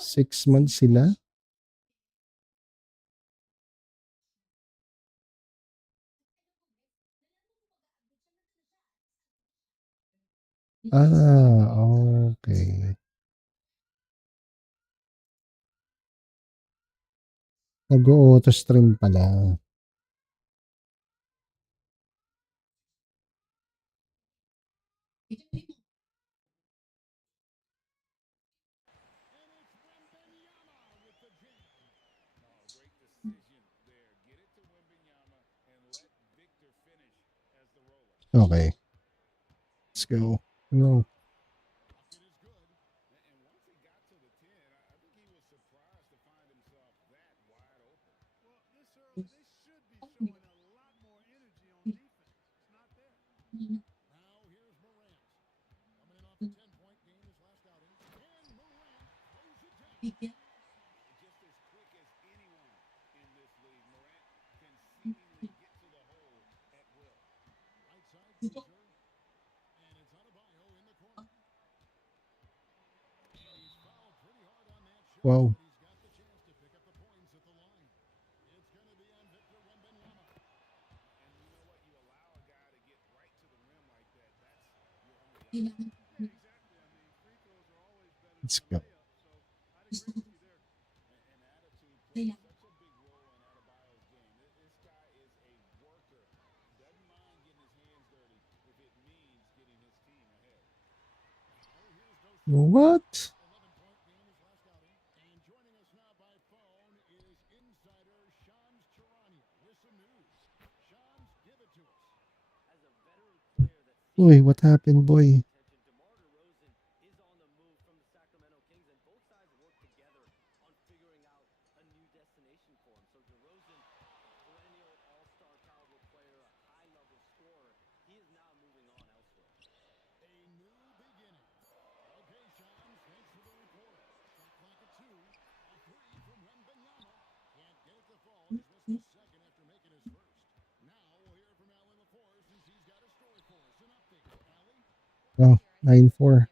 6 months sila? Okay. Nag-o-auto stream pala. Okay. Let's go. No. Wow. Let's go. What? Uy, what happened, boy? Oh, 9-4.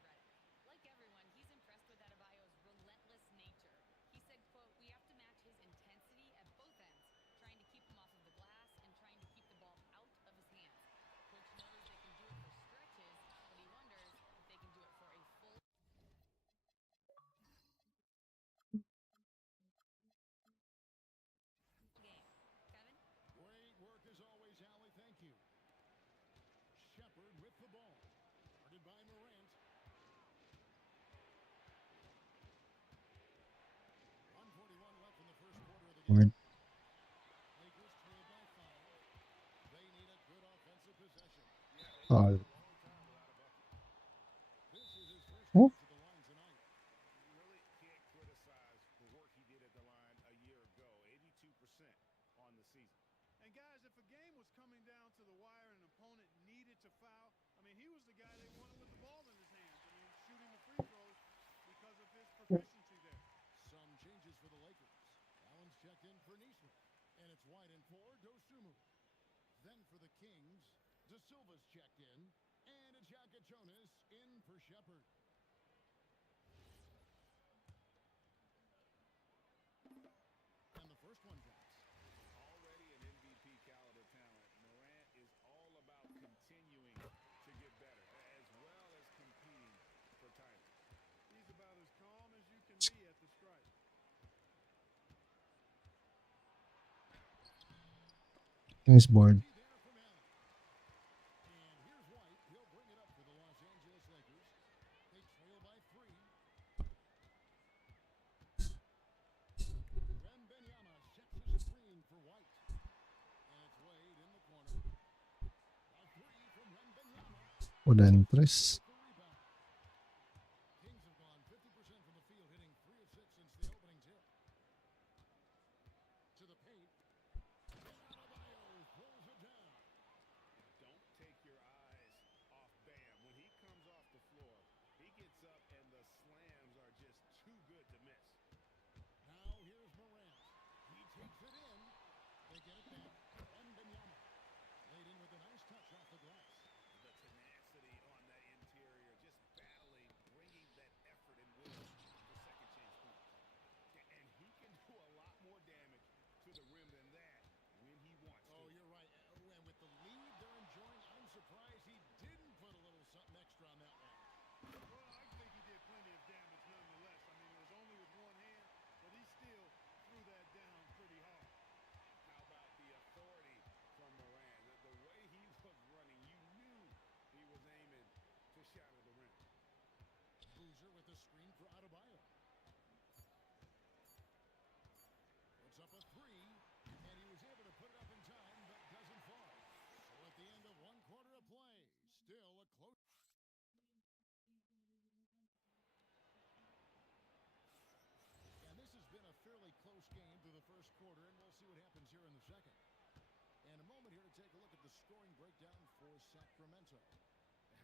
Lord. Oh. Oh. Nice board. Ulan tres.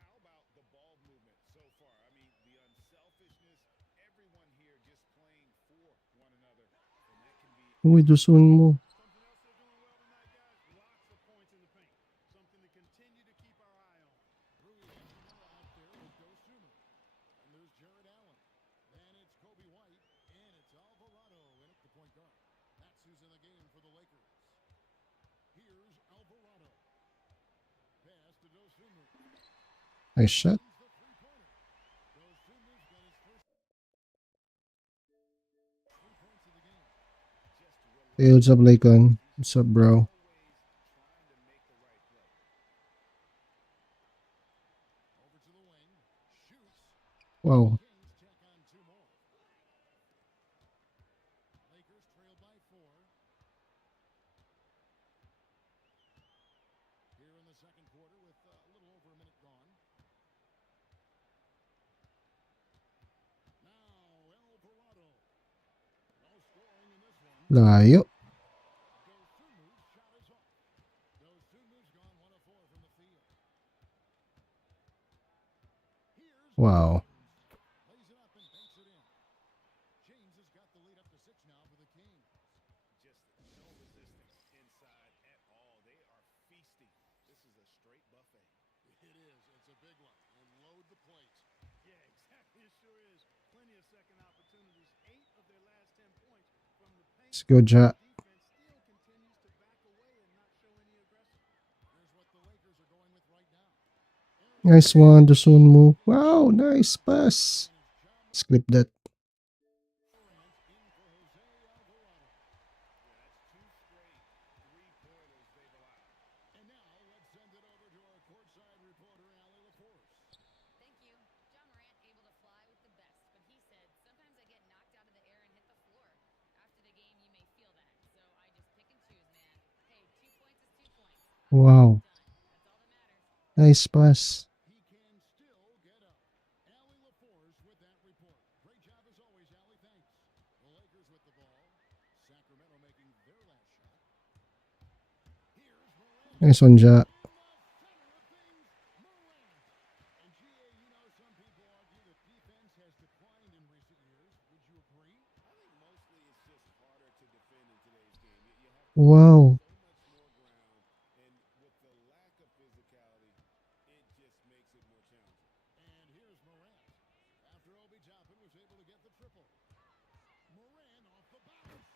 How about the ball movement so far? I mean, the unselfishness, everyone here just playing for one another. And that can be Uy, Dusun mo. something else they're doing well tonight, guys. Lots of points in the paint. Something to continue to keep our eye on. Rui Hachimura out there with Dosunmu. And there's Jared Allen. Then it's Kobe White. And it's Alvarado in at the point guard. That's who's in the game for the Lakers. Here's Alvarado. Pass to Dosunmu. Nice shot. Finds the three-pointer. Dosunmu's got his first 3 points of the game. Just Hey, what's up, relentless. Lakon? He's What's up, bro? always trying to make the right play. Over to the wing. Shoots. And the Wow. Kings tack on 2 more. Lakers trail by 4. Here in the second quarter with a little over a minute gone. Now Alvarado. No scoring in this one. Layo. Dosunmu's shot is off. Dosunmu's gone 1 of 4 from the field. Here's Wow. James. Lays it up and banks it in. James has got the lead up to 6 now for the Kings. Just no resistance inside at all. They are feasting. This is a straight buffet. It is. It's a big one. And load the plate. Yeah, exactly. It sure is. Plenty of second opportunities. 8 of their last 10 points from the paint. Let's go, Ja. The defense still continues to back away and not show any aggression. Here's what the Lakers are going with right now. Aaron Nice Gordon one, with Dusun mo. the Wow, assist. nice pass. And it's Ja Let's clip that. Morant in for Jose Alvarado. Yeah, that's 2 straight 3-pointers they've allowed. And now let's send it over to our courtside reporter, Allie LaForce. Thank you. John Morant able to fly with the best, but he said, sometimes I get knocked out of the air and hit the floor. After the game, you may feel that. So I just pick and choose, man. Hey, 2 points is 2 points. I'm Wow. done. That's all that matters. Nice pass. He can still get up. Allie LaForce with that report. Great job as always, Allie. Thanks. The Lakers with the ball. Sacramento making their last shot. Here's Morant. Nice one, Ja. In the center of things, Morant. And GA, you know, some people argue that defense has declined in recent years. Would you agree? I think mostly it's just harder to defend in today's game. You have to cover Wow. so much more ground, and with the lack of physicality, it just makes it more challenging. And here's Morant. After Obi Toppin was able to get the triple. Morant off the bounce.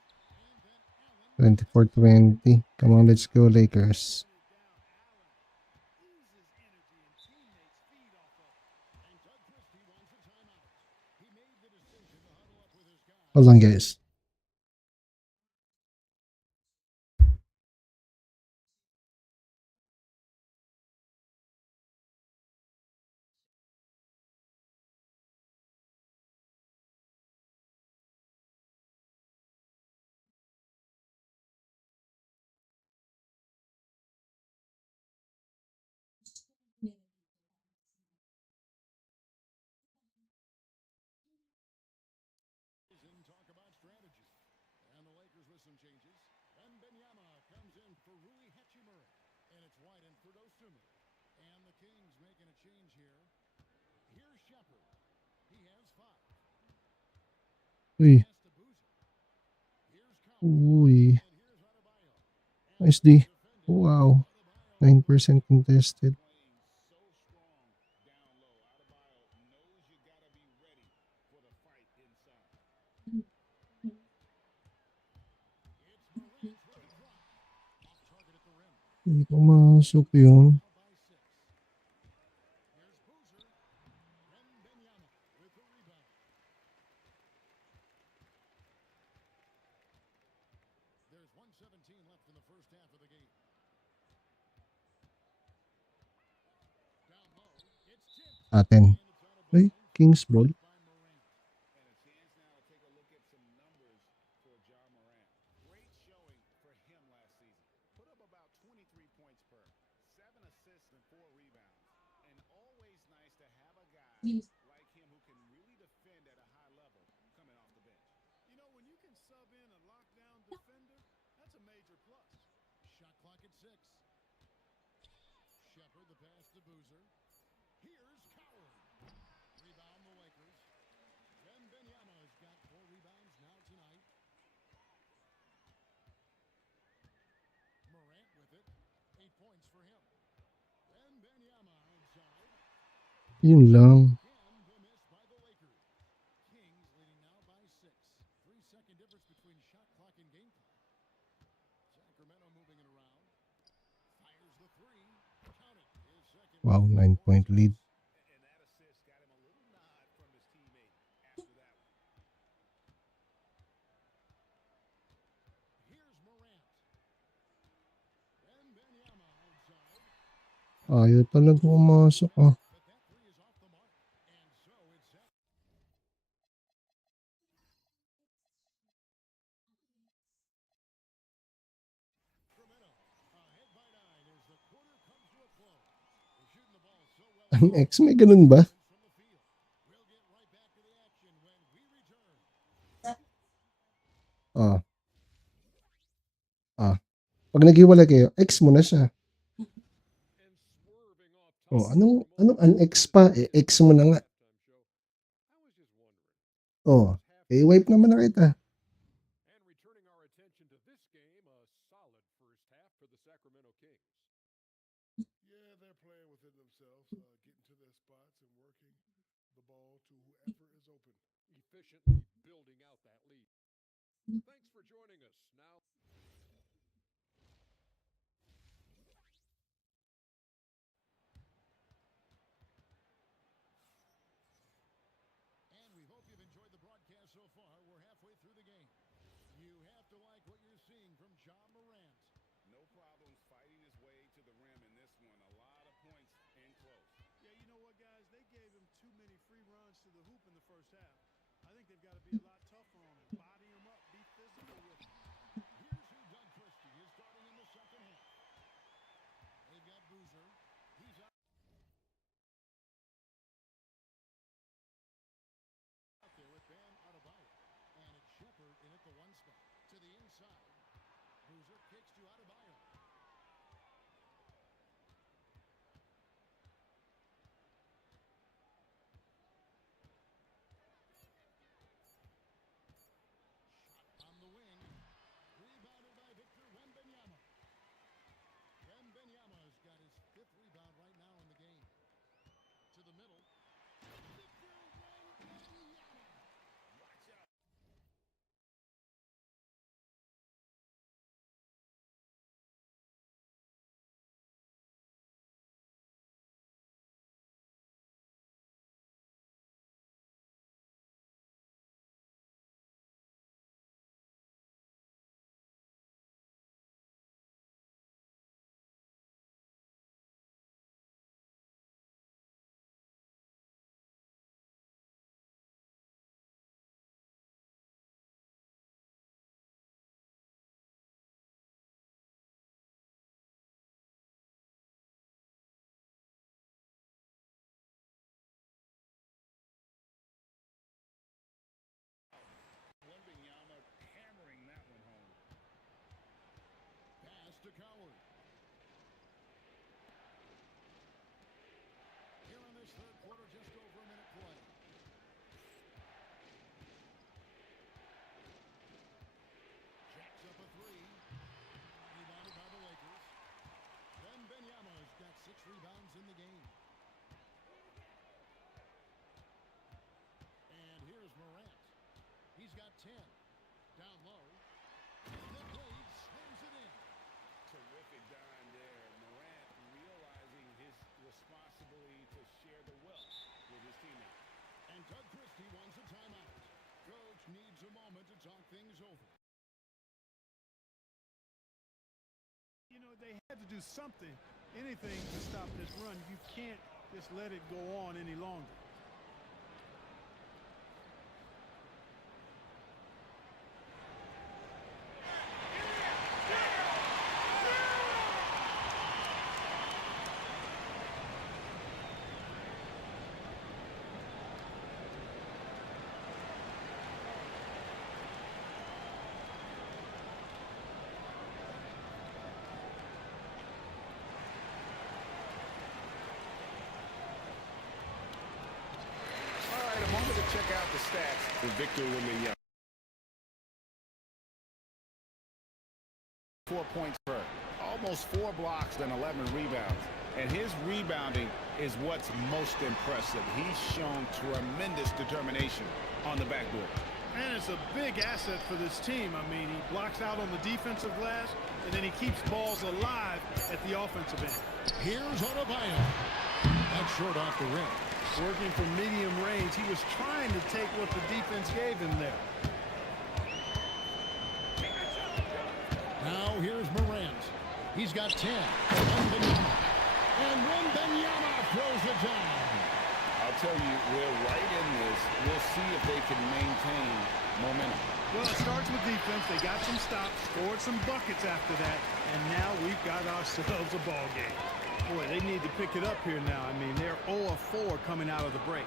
And then Allen finishes it. 24-20. Come on, let's go, Lakers. Throwing it down. Allen oozes energy, and teammates feed off of it. And Doug Christie wants a timeout. He made the decision to huddle up with his guys. Hold on, guys. And talk about strategy. And the Lakers with some changes. Wembanyama comes in for Rui Hachimura. And it's White in for Dosunmu. And the Kings making a change here. Here's Shepard. He has 5. Uy. Pass to Boozer. Here's Coward. Uy. And here's Adebayo. And Nice well D. defended. Wow. Adebayo 9% contested. playing so strong down low. Adebayo knows you got to be ready for the fight inside. It's Morant with the drive. Off target at the rim. Hindi pumasok yun. Now by 6. Here's Boozer. Wembanyama with the rebound. There's 1:17 left in the first half of the game. Down low. It's tipped. Atin. And it's out of Ay, bounds. Kings ball. Tipped by Morant. And a chance now to take a look at some numbers for Ja Morant. Great showing for him last season. Put up about 23 points per, 7 assists and 4 rebounds. And always nice to have a guy like him who can really defend at a high level coming off the bench. You know, when you can sub in a lockdown defender, that's a major plus. Shot clock at 6. Shepard, the to Boozer. Here's Coward. Rebound the Lakers. Wembanyama has got 4 rebounds now tonight. Morant with it. 8 points for him. Wembanyama outside. Yun lang. Again, the miss by the Lakers. Kings leading now by 6. 3-second difference between shot clock and game clock. Sacramento moving it around. Fires the 3. Count it. His second. Wow, 9-point lead. And that assist got him a little nod from his teammate after that one. Here's Morant. Wembanyama outside. Ayaw talaga pumasok ah. But that 3 is off the mark. And so it's set. Sacramento ahead by 9 as the quarter comes to a close. They're shooting the ball so well. Ang ex, may ganun ba? From the field. We'll get right back to the action when we return. Ah. Pag naghiwalay kayo, ex mo na siya. And swerving off top. Oh, anong an ex pa? Eh, ex mo na nga. I was just wondering. Oh, eh, wipe naman na kita. And returning our attention to this game, a solid first half for the Sacramento Kings. Yeah, they're playing within themselves, getting to their spots and working the ball to whoever is open. Efficiently building out that lead. Thanks for joining us. Now. And we hope you've enjoyed the broadcast so far. We're halfway through the game. You have to like what you're seeing from Ja Morant. No problems fighting his way to the rim in this one. A lot of points in close. Yeah, you know what, guys? They gave him too many free runs to the hoop in the first half. I think they've got to be a lot tougher on him. Body him up. Be physical with him. Here's who Doug Christie is starting in the second half. They've got Boozer. He's out there with Bam Adebayo. And it's Shepard in at the 1 spot. To the inside. Boozer kicks to Adebayo. On the wing. Rebounded by Victor Wembanyama. Wembanyama's got his 5th rebound right now in the game. To the middle. Victor Wembanyama. Watch out. Wembanyama hammering that one home. Pass to Coward. Here in this third quarter, just over a minute play. Jacks up a 3. Rebounded by the Lakers. Wembanyama's got 6 rebounds in the game. And here's Morant. He's got 10. Down low. The blade slams it in. Terrific dime there. Morant realizing his responsibility to share the wealth with his teammates. And Doug Christie wants a timeout. Coach needs a moment to talk things over. You know, they had to do something, anything to stop this run. You can't just let it go on any longer. check out the stats for Victor Wembanyama. 4 points per, almost 4 blocks and 11 rebounds. And his rebounding is what's most impressive. He's shown tremendous determination on the backboard. And it's a big asset for this team. I mean, he blocks out on the defensive glass, and then he keeps balls alive at the offensive end. Here's Adebayo. That's short off the rim. Working from medium range, he was trying to take what the defense gave him there. Now here's Morant. He's got 10. Wembanyama. And Wembanyama throws it down. I'll tell you, we're right in this. We'll see if they can maintain momentum. Well, it starts with defense. They got some stops, scored some buckets after that, and now we've got ourselves a ball game. Boy, they need to pick it up here now. I mean, they're 0 of 4 coming out of the break.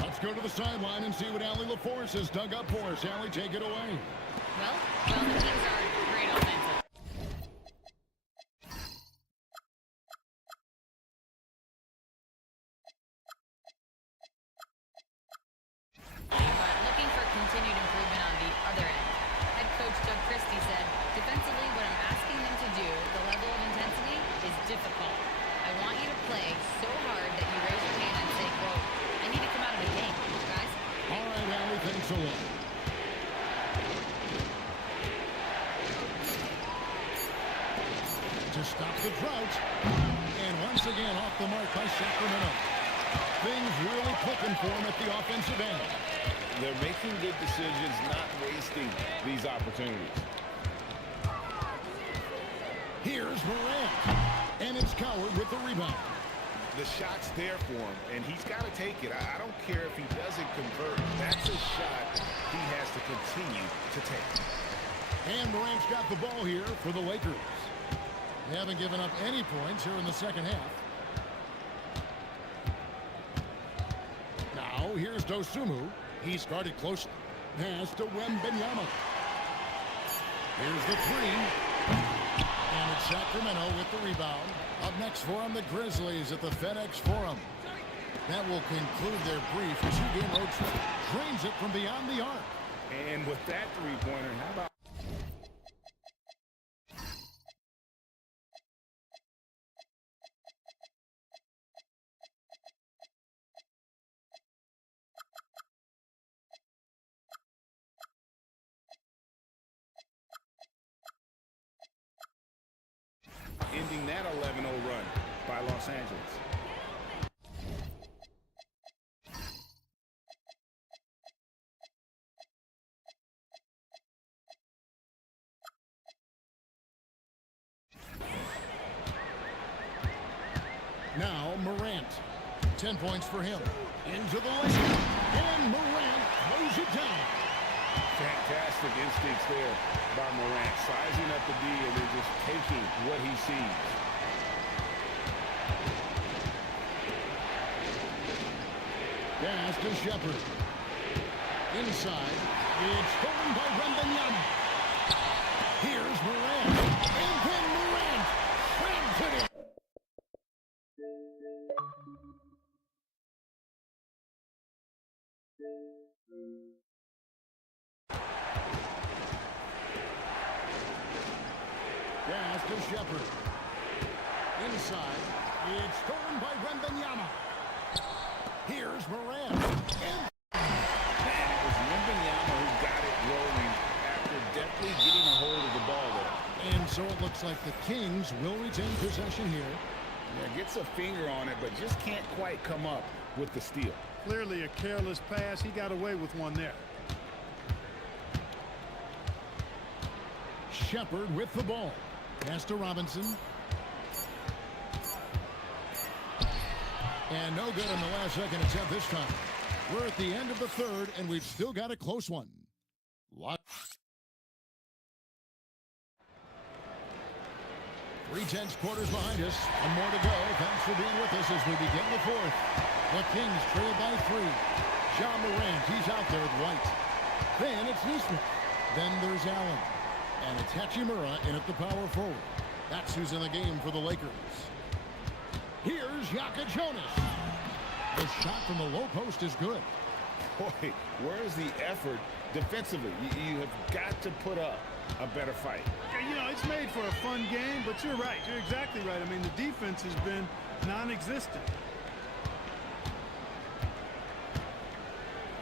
Let's go to the sideline and see what Allie LaForce has dug up for us. Allie, take it away. Well, the Kings are great offensive. But looking for continued improvement on the other end. Head coach Doug Christie said, defensively, what I'm asking them to do, the level of intensity, is difficult. I want you to play so hard that you raise your hand and say, quote, I need to come out of the game, guys. All right, Allie, thanks a lot. To stop the drought. And once again off the mark by Sacramento. Things really clicking for them at the offensive end. They're making good decisions, not wasting these opportunities. Here's Morant. And it's Coward with the rebound. The shot's there for him, and he's got to take it. I don't care if he doesn't convert. That's a shot he has to continue to take. And Morant's got the ball here for the Lakers. They haven't given up any points here in the second half. Now here's Dosunmu. He's guarded closely. Pass to Wembanyama. Here's the three. And it's Sacramento with the rebound. Up next for them, the Grizzlies at the FedEx Forum. That will conclude their brief two-game road trip. Drains it from beyond the arc. And with that three-pointer, how about... ending that 11-0 run by Los Angeles. Now Morant. 10 points for him. Into the lane. And Morant throws it down. Fantastic instincts there by Morant, sizing up the D and then just taking what he sees. Pass to Shepard. Inside. It's stolen by Wembanyama. Here's Morant. And then Morant slams it in. Pass to Shepard. Inside. It's stolen by Wembanyama. Here's Morant. And And it was Wembanyama who got it rolling after definitely getting a hold of the ball there. And so it looks like the Kings will retain possession here. Yeah, gets a finger on it, but just can't quite come up with the steal. Clearly a careless pass. He got away with one there. Shepard with the ball. Pass to Robinson. And no good in the last second attempt this time. We're at the end of the third, and we've still got a close one. What? 3/10 quarters behind us, and more to go. Thanks for being with us as we begin the fourth. The Kings trail by 3. Ja Morant, he's out there at White. Then it's Nesmith. Then there's Allen. And it's Hachimura in at the power forward. That's who's in the game for the Lakers. Here's Yaka Jonas. The shot from the low post is good. Boy, where's the effort defensively? You have got to put up a better fight. Yeah, you know, it's made for a fun game, but you're right. You're exactly right. I mean, the defense has been non-existent.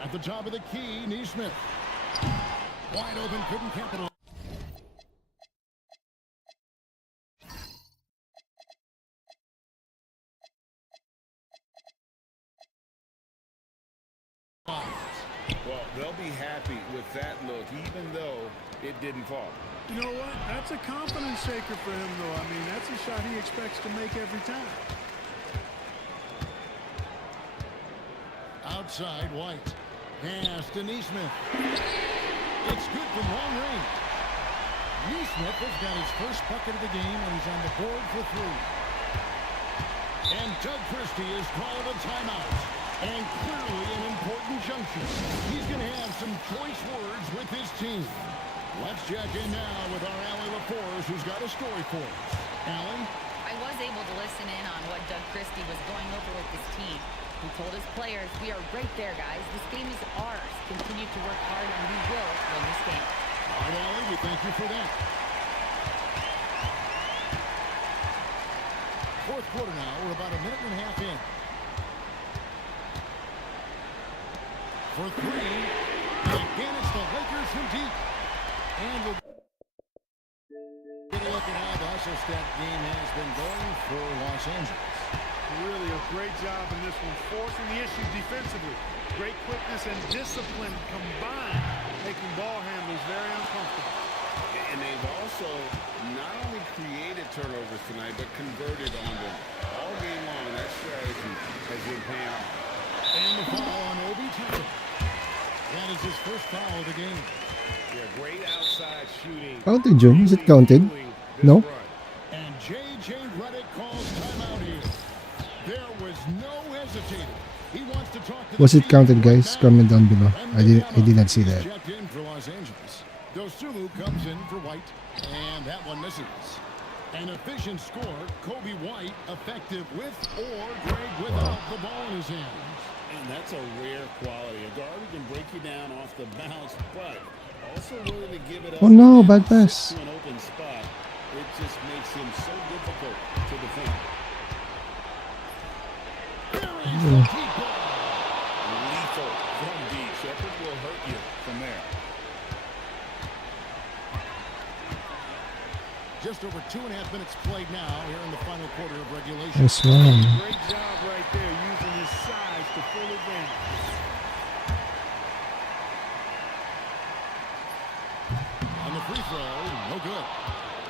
At the top of the key, Neesmith. Wide open, couldn't capitalize. Well, they'll be happy with that look, even though it didn't fall. You know what? That's a confidence shaker for him, though. I mean, that's a shot he expects to make every time. Outside, White. Pass to Neesmith. It's good from long range. Neesmith has got his first bucket of the game, and he's on the board for 3. And Doug Christie has called a timeout. And clearly an important junction. He's going to have some choice words with his team. Let's check in now with our Allie LaForce, who's got a story for us. Allie? I was able to listen in on what Doug Christie was going over with his team. He told his players, we are right there, guys. This game is ours. Continue to work hard, and we will win this game. All right, Allie, we thank you for that. Fourth quarter now. We're about a minute and a half in. For 3. And again, it's the Lakers from deep. And we'll get a look at how the hustle step game has been going for Los Angeles. Really a great job in this one, forcing the issue defensively. Great quickness and discipline combined, making ball handlers very uncomfortable. And they've also not only created turnovers tonight, but converted on them. All game long, that strategy has been paying off. And the foul on Obi Toppin. That is his first foul of the game. Yeah, great outside shooting. Counted, Jun. Is it counted? No? And J.J. Redick calls timeout here. There was no hesitating. He wants to talk to Was the it counted, team guys? right now. Comment down below. I did not see that. Checked in for Los Angeles. Dosunmu comes in for White, and that one misses. An efficient score. Kobe White effective with or Greg without the ball in his hands. And that's a rare quality. A guard who can break you down off the bounce, but also willing to give it up. Oh no, when bad he pass. gets to an open spot. It just makes him so difficult to defend. Buries the deep ball. Lethal from deep. Shepard will hurt you from there. Just over 2.5 minutes played now here in the final quarter of regulation. Nice one. Great job right there, using his size to full advantage. On the free throw, no good.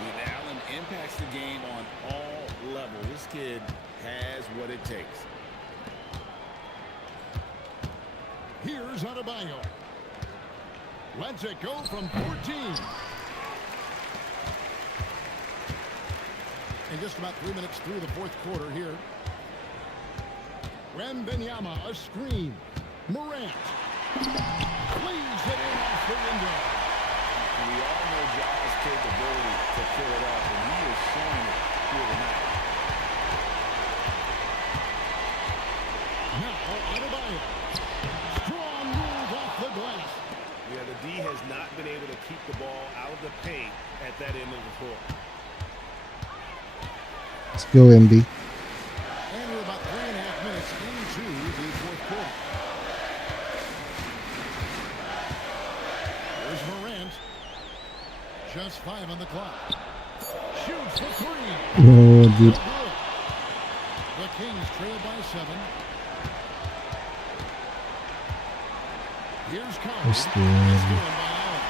And Allen impacts the game on all levels. This kid has what it takes. Here's Adebayo. Lets it go from 14. And just about 3 minutes through the fourth quarter here. Wembanyama, a screen. Morant. Leaves it in off the window. And we all know Ja's capability to fill it up, and he is showing it here tonight. Now Adebayo. Strong move off the glass. Yeah, the D has not been able to keep the ball out of the paint at that end of the court. Let's go, MB. And we're about 3.5 minutes into the fourth quarter. There's Morant. Just 5 on the clock. Shoots for 3. Oh, dude. Good. The Kings trail by 7. Here's Conley. That's good. Stolen by Allen.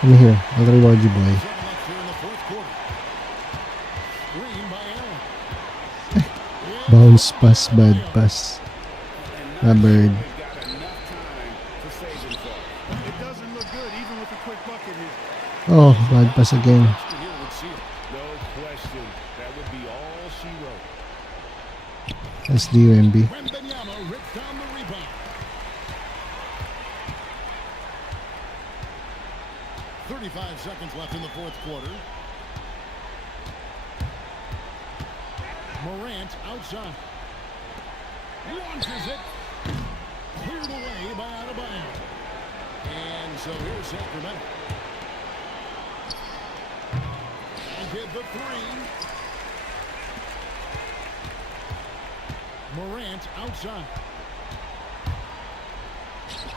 Come here. I'll reward you, boy. 7 left here in the fourth quarter. Screen by Allen. Bounce pass, bad pass. A bird. They've got enough time to save themselves. It doesn't look good, even with a quick bucket here. Oh, bad pass again. Here would see it. No question. That would be all she wrote. That's the UMB. Wembanyama rips down the rebound. 35 seconds left in the fourth quarter. Morant outside. Launches it. Cleared away by Adebayo. And so here's Sacramento. And hit the three. Morant outside.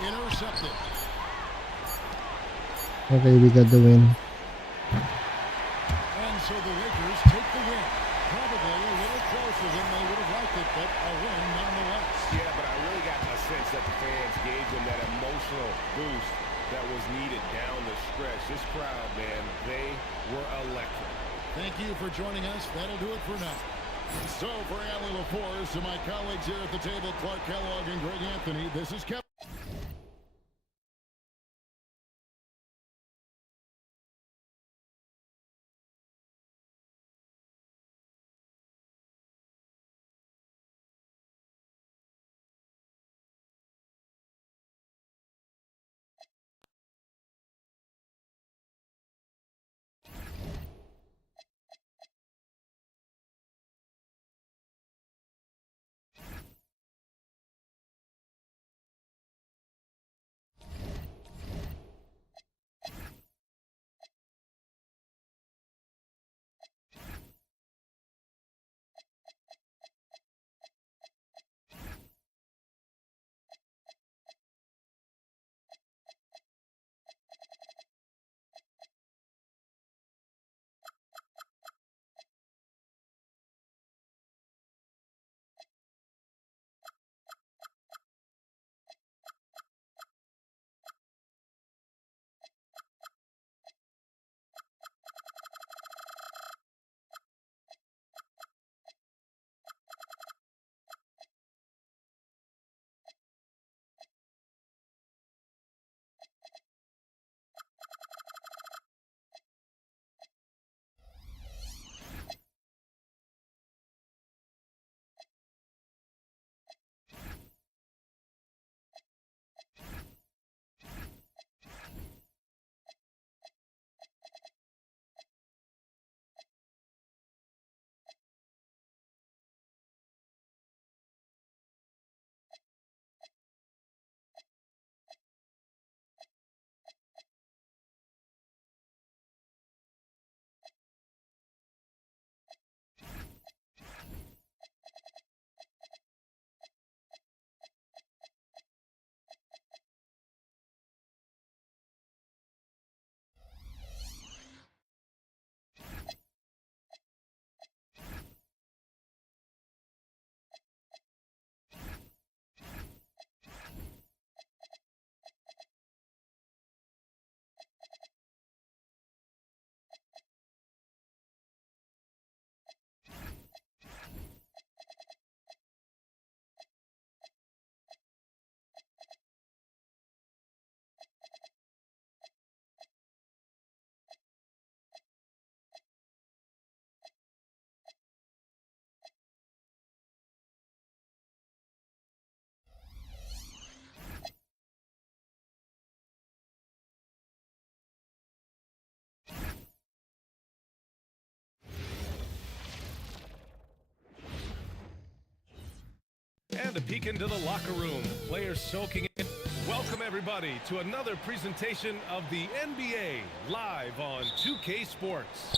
Intercepted. Okay, we got the win. And so the Lakers take the win. Probably a little closer than they would have liked it, but a win nonetheless. Yeah, but I really got a sense that the fans gave them that emotional boost that was needed down the stretch. This crowd, man, they were electric. Thank you for joining us. That'll do it for now. So for Allie LaForce and my colleagues here at the table, Clark Kellogg and Greg Anthony, this is Kevin. And a peek into the locker room. Players soaking in. Welcome, everybody, to another presentation of the NBA live on 2K Sports.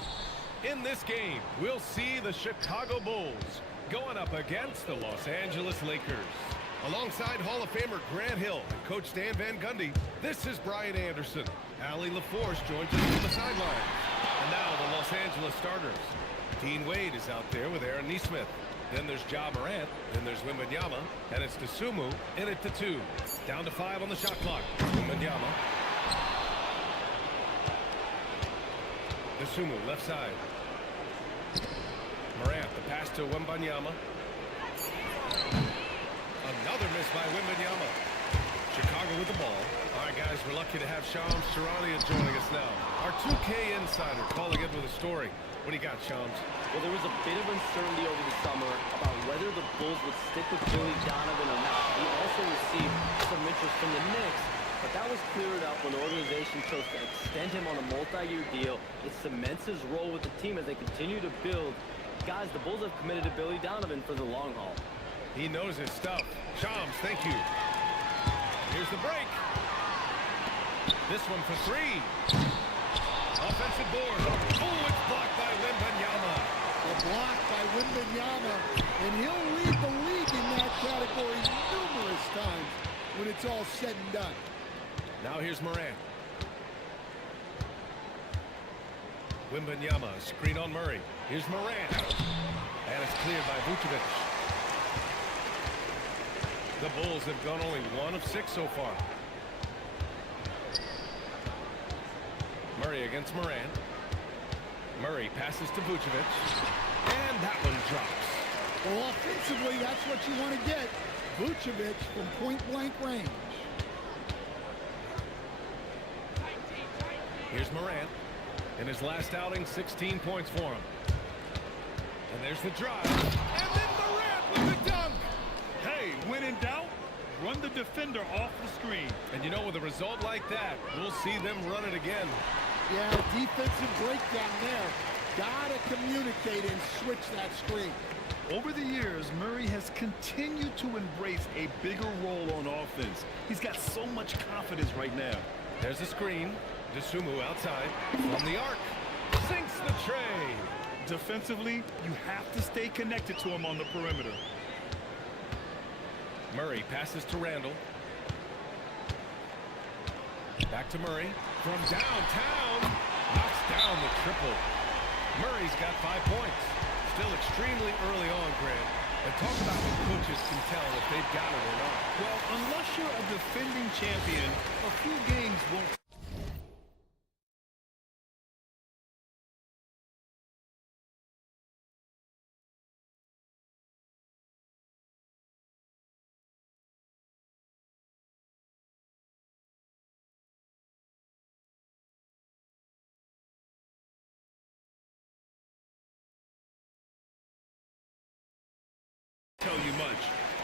In this game, we'll see the Chicago Bulls going up against the Los Angeles Lakers. Alongside Hall of Famer Grant Hill and Coach Stan Van Gundy, this is Brian Anderson. Allie LaForce joins us from the sidelines. And now the Los Angeles starters. Dean Wade is out there with Aaron Nesmith. Then there's Ja Morant. Then there's Wembanyama. And it's Dosunmu in it to 2. Down to 5 on the shot clock. Wembanyama. Dosunmu left side. Morant, the pass to Wembanyama. Another miss by Wembanyama. Chicago with the ball. All right, guys, we're lucky to have Shams Charania joining us now. Our 2K insider calling in with a story. What do you got, Shams? Well, there was a bit of uncertainty over the summer about whether the Bulls would stick with Billy Donovan or not. He also received some interest from the Knicks, but that was cleared up when the organization chose to extend him on a multi-year deal. It cements his role with the team as they continue to build. Guys, the Bulls have committed to Billy Donovan for the long haul. He knows his stuff. Shams, thank you. Here's the break. This one for three. Offensive board. Oh, it's blocked by Wembanyama. A block by Wembanyama, and he'll lead the league in that category numerous times when it's all said and done. Now here's Morant. Wembanyama, screen on Murray. Here's Morant. And it's cleared by Vucevic. The Bulls have gone only 1 of 6 so far. Murray against Morant. Murray passes to Vucevic. And that one drops. Well, offensively, that's what you want to get. Vucevic from point-blank range. Here's Morant. In his last outing, 16 points for him. And there's the drive. And then Morant with the dunk. Hey, when in doubt, run the defender off the screen. And you know, with a result like that, we'll see them run it again. Yeah, defensive breakdown there. Gotta communicate and switch that screen. Over the years, Murray has continued to embrace a bigger role on offense. He's got so much confidence right now. There's a screen. Dosunmu outside from the arc. Sinks the tray. Defensively, you have to stay connected to him on the perimeter. Murray passes to Randall. Back to Murray. From downtown. Knocks down the triple. Murray's got 5 points. Still extremely early on, Grant. And talk about when coaches can tell if they've got it or not. Well, unless you're a defending champion, a few games won't. Tell you much.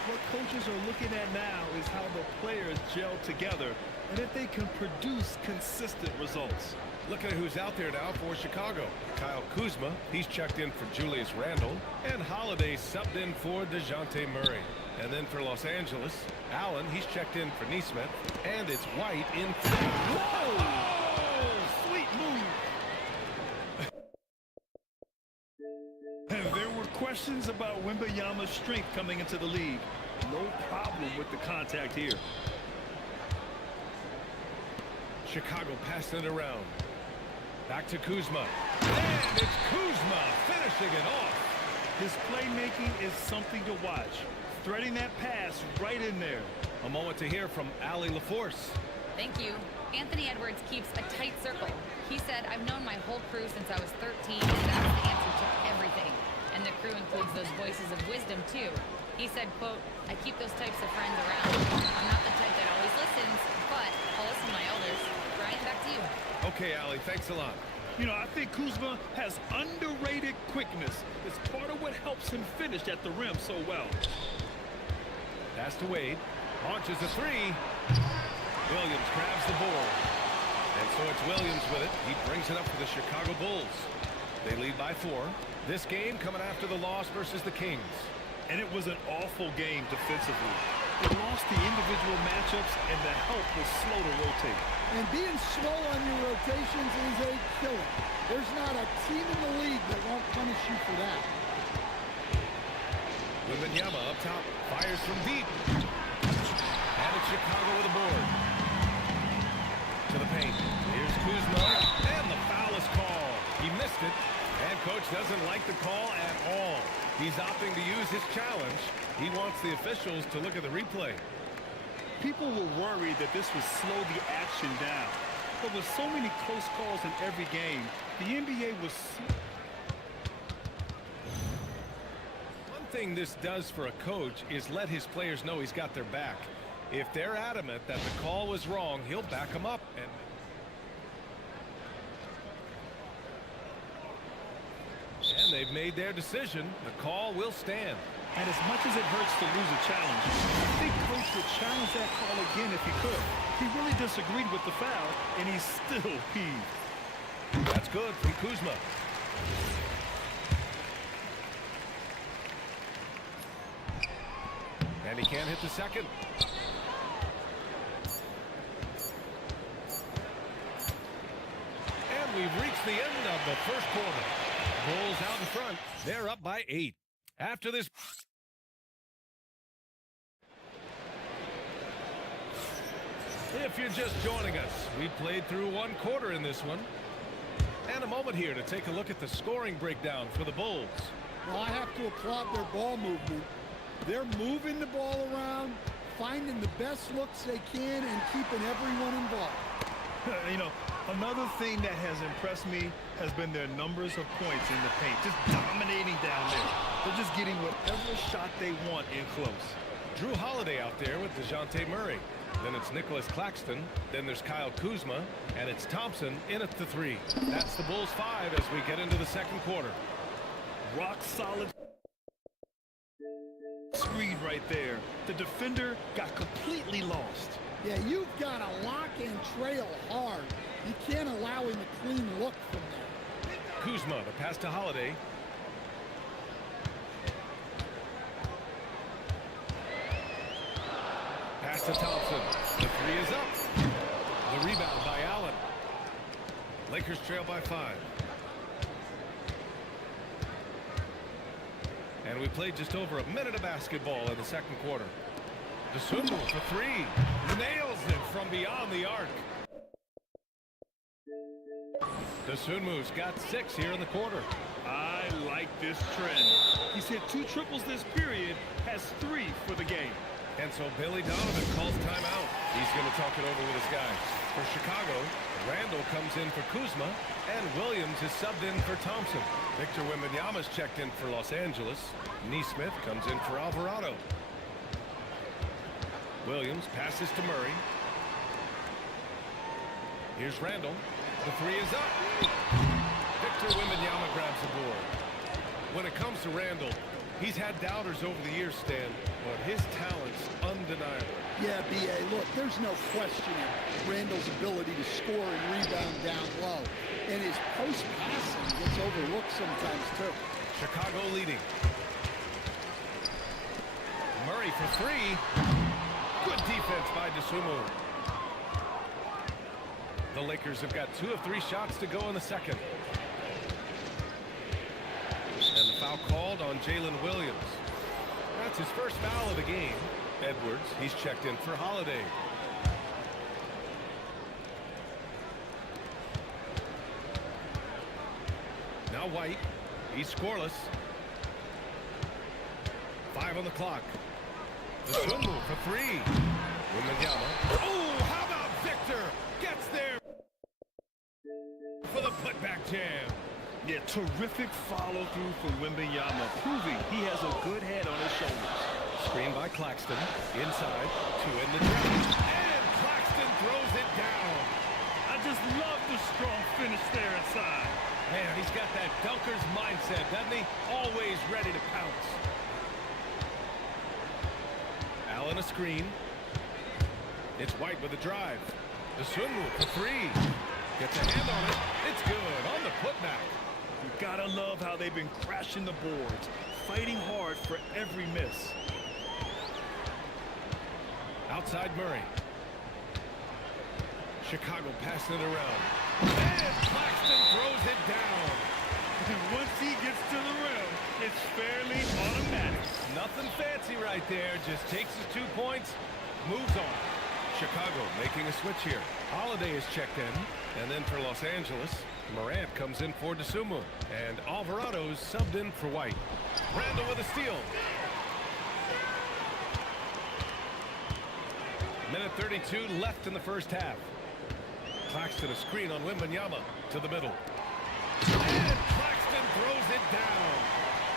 What coaches are looking at now is how the players gel together and if they can produce consistent results. Look at who's out there now for Chicago. Kyle Kuzma, he's checked in for Julius Randle. And Holiday subbed in for DeJounte Murray. And then for Los Angeles, Allen, he's checked in for Nesmith. And it's White in for... Whoa! Sweet move! And there were questions about Wembanyama's strength coming into the league. No problem with the contact here. Chicago passing it around. Back to Kuzma. And it's Kuzma finishing it off. His playmaking is something to watch. Threading that pass right in there. A moment to hear from Allie LaForce. Thank you. Anthony Edwards keeps a tight circle. He said, I've known my whole crew since I was 13, and that's the answer to everything. And the crew includes those voices of wisdom, too. He said, quote, I keep those types of friends around. I'm not the type that always listens, but I'll listen to my elders. Brian, back to you. Okay, Allie, thanks a lot. You know, I think Kuzma has underrated quickness. It's part of what helps him finish at the rim so well. Pass to Wade. Launches a three. Williams grabs the board. And so it's Williams with it. He brings it up for the Chicago Bulls. They lead by 4. This game coming after the loss versus the Kings. And it was an awful game defensively. They lost the individual matchups, and the help was slow to rotate. And being slow on your rotations is a killer. There's not a team in the league that won't punish you for that. Wembanyama up top, fires from deep. And it's Chicago with a board. To the paint. Here's Kuzma, and the foul is called. He missed it, and coach doesn't like the call at all. He's opting to use his challenge. He wants the officials to look at the replay. People were worried that this would slow the action down. But with so many close calls in every game, the NBA was... One thing this does for a coach is let his players know he's got their back. If they're adamant that the call was wrong, he'll back them up. And they've made their decision. The call will stand. And as much as it hurts to lose a challenge, I think coach would challenge that call again if he could. He really disagreed with the foul, and he's still peeved. That's good from Kuzma. And he can't hit the second. And we've reached the end of the first quarter. Bulls out in front. They're up by 8. After this... If you're just joining us, we played through one quarter in this one. And a moment here to take a look at the scoring breakdown for the Bulls. Well, I have to applaud their ball movement. They're moving the ball around, finding the best looks they can, and keeping everyone involved. You know, another thing that has impressed me has been their numbers of points in the paint. Just dominating down there. They're just getting whatever shot they want in close. Drew Holiday out there with DeJounte Murray. Then it's Nicholas Claxton. Then there's Kyle Kuzma. And it's Thompson in at the 3. That's the Bulls 5 as we get into the second quarter. Rock solid screen right there. The defender got completely lost. Yeah, you've got to lock and trail hard. You can't allow him a clean look from there. Kuzma, the pass to Holiday. Pass to Thompson. The 3 is up. The rebound by Allen. Lakers trail by 5. And we played just over a minute of basketball in the second quarter. Dosunmu for 3. Nails it from beyond the arc. Dosunmu's got 6 here in the quarter. I like this trend. He's hit 2 triples this period, has 3 for the game. And so Billy Donovan calls timeout. He's going to talk it over with his guys. For Chicago, Randall comes in for Kuzma, and Williams is subbed in for Thompson. Victor Wembanyama's checked in for Los Angeles. Nesmith comes in for Alvarado. Williams passes to Murray. Here's Randall. The 3 is up. Victor Wembanyama grabs the board. When it comes to Randall, he's had doubters over the years, Stan, but his talent's undeniable. Yeah, B.A., look, there's no questioning Randall's ability to score and rebound down low. And his post-passing gets overlooked sometimes, too. Chicago leading. Murray for 3. Good defense by Dosunmu. The Lakers have got 2 of 3 shots to go in the second. And the foul called on Jalen Williams. That's his first foul of the game. Edwards, he's checked in for Holiday. Now White, he's scoreless. 5 on the clock. Dosunmu for 3. Wembanyama. Oh, how about Victor? Gets there for the putback jam. Yeah, terrific follow-through from Wembanyama, proving he has a good head on his shoulders. Screen by Claxton. Inside. 2 in the trap. And Claxton throws it down. I just love the strong finish there inside. Man, he's got that dunker's mindset, doesn't he? Always ready to pounce. Allen a screen. It's White with a drive. Dosunmu for 3. Gets a hand on it. It's good on the putback. You gotta love how they've been crashing the boards, fighting hard for every miss. Outside Murray. Chicago passing it around. And Claxton throws it down. And once he gets to the rim, it's fairly automatic. Nothing fancy right there. Just takes his 2 points, moves on. Chicago making a switch here. Holiday is checked in. And then for Los Angeles, Morant comes in for Dosunmu. And Alvarado's subbed in for White. Randall with a steal. Minute 32 left in the first half. Claxton a screen on Wembanyama to the middle. And Claxton throws it down.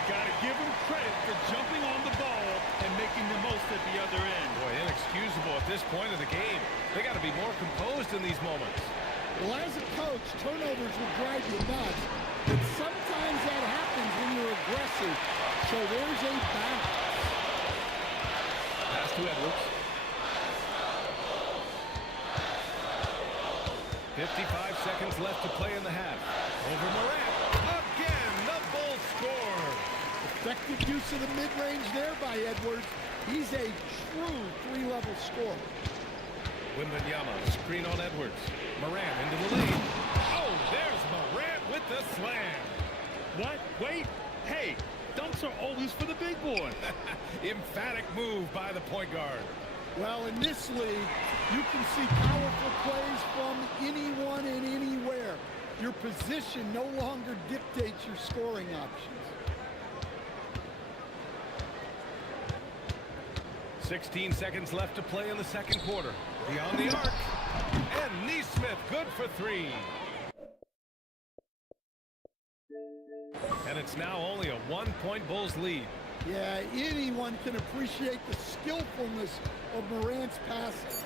Gotta give him credit for jumping on the ball and making the most at the other end. Boy, inexcusable at this point of the game. They got to be more composed in these moments. Well, as a coach, turnovers will drive you nuts, but sometimes that happens when you're aggressive. So there's a balance. Pass to Edwards. 55 seconds left to play in the half. Over Morant. Again, the Bulls score. Effective use of the mid-range there by Edwards. He's a true three-level scorer. Wembanyama, screen on Edwards. Morant into the lane. Oh, there's Morant with the slam. What? Wait. Hey, dunks are always for the big boy. Emphatic move by the point guard. Well, in this league, you can see powerful plays from anyone and anywhere. Your position no longer dictates your scoring options. 16 seconds left to play in the second quarter. Beyond the arc. And Neesmith good for three. And it's now only a 1-point Bulls lead. Yeah, anyone can appreciate the skillfulness of Morant's passing.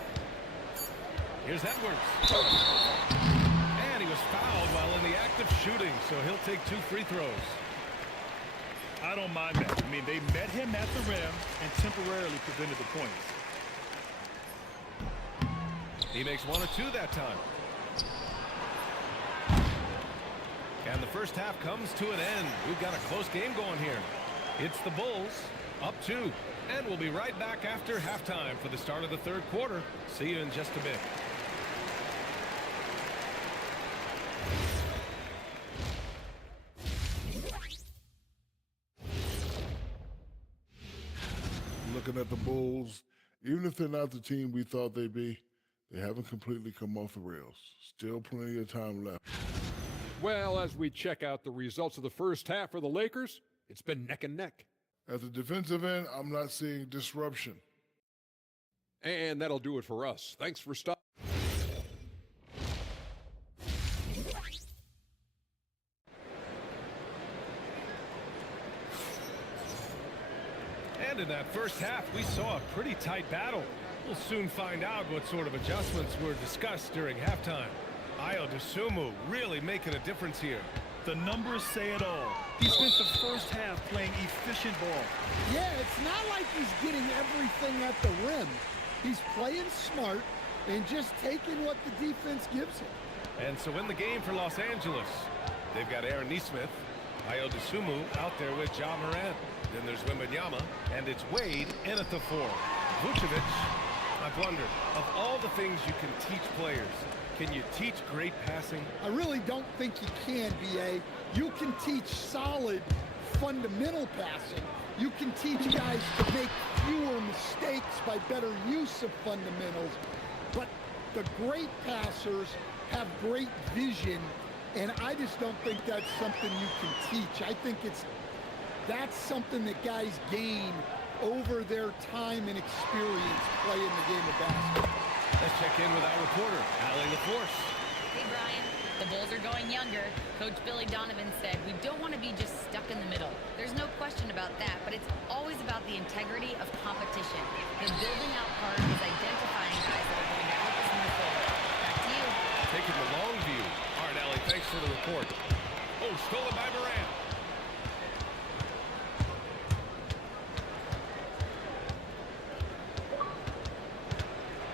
Here's Edwards. And he was fouled while in the act of shooting, so he'll take 2 free throws. I don't mind that. I mean, they met him at the rim and temporarily prevented the points. He makes 1 or 2 that time. And the first half comes to an end. We've got a close game going here. It's the Bulls up 2. And we'll be right back after halftime for the start of the third quarter. See you in just a bit. Looking at the Bulls, even if they're not the team we thought they'd be, they haven't completely come off the rails. Still plenty of time left. Well, as we check out the results of the first half for the Lakers, it's been neck and neck. At the defensive end, I'm not seeing disruption. And that'll do it for us. Thanks for stopping. And in that first half, we saw a pretty tight battle. We'll soon find out what sort of adjustments were discussed during halftime. Ayo Dosunmu really making a difference here. The numbers say it all. He spent the first half playing efficient ball. Yeah, it's not like he's getting everything at the rim. He's playing smart and just taking what the defense gives him. And so in the game for Los Angeles, they've got Aaron Neesmith, Ayo Dosunmu out there with Ja Morant. Then there's Wembanyama, and it's Wade in at the 4. Vucevic, I've wondered, of all the things you can teach players, can you teach great passing? I really don't think you can, B.A. You can teach solid, fundamental passing. You can teach guys to make fewer mistakes by better use of fundamentals. But the great passers have great vision, and I just don't think that's something you can teach. I think that's something that guys gain over their time and experience playing the game of basketball. Let's check in with our reporter, Allie LaForce. Hey, Brian. The Bulls are going younger. Coach Billy Donovan said we don't want to be just stuck in the middle. There's no question about that, but it's always about the integrity of competition. The building out part is identifying guys that are going to help us move forward. Back to you. Taking the long view. All right, Allie, thanks for the report. Oh, stolen by Morant.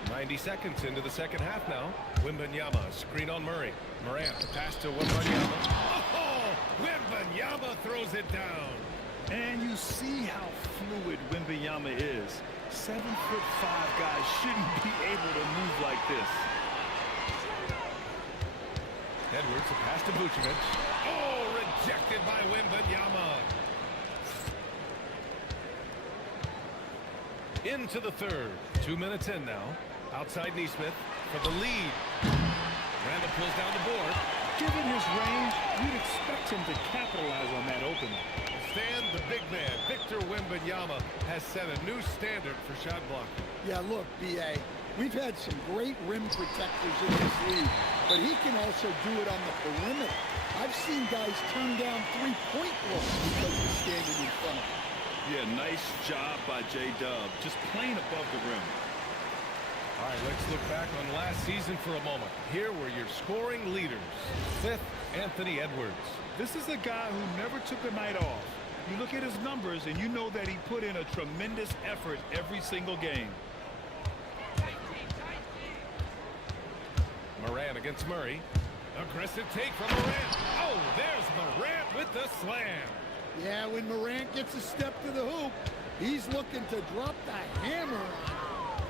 90 seconds into the second half now. Wembanyama, screen on Murray. Morant, pass to Wembanyama. Oh, Wembanyama throws it down. And you see how fluid Wembanyama is. 7'5" guys shouldn't be able to move like this. Edwards, a pass to Vucevic. Oh, rejected by Wembanyama. Into the third. 2 minutes in now. Outside Neesmith for the lead. Randall pulls down the board. Given his range, you'd expect him to capitalize on that opening. Stan, the big man, Victor Wembanyama, has set a new standard for shot blocking. Yeah, look, B.A., we've had some great rim protectors in this league, but he can also do it on the perimeter. I've seen guys turn down three-point looks because he's standing in front of them. Yeah, nice job by J-Dub, just playing above the rim. All right, let's look back on last season for a moment. Here were your scoring leaders. Fifth, Anthony Edwards. This is a guy who never took a night off. You look at his numbers and you know that he put in a tremendous effort every single game. Morant against Murray. Aggressive take from Morant. Oh, there's Morant with the slam. Yeah, when Morant gets a step to the hoop, He's looking to drop the hammer on him.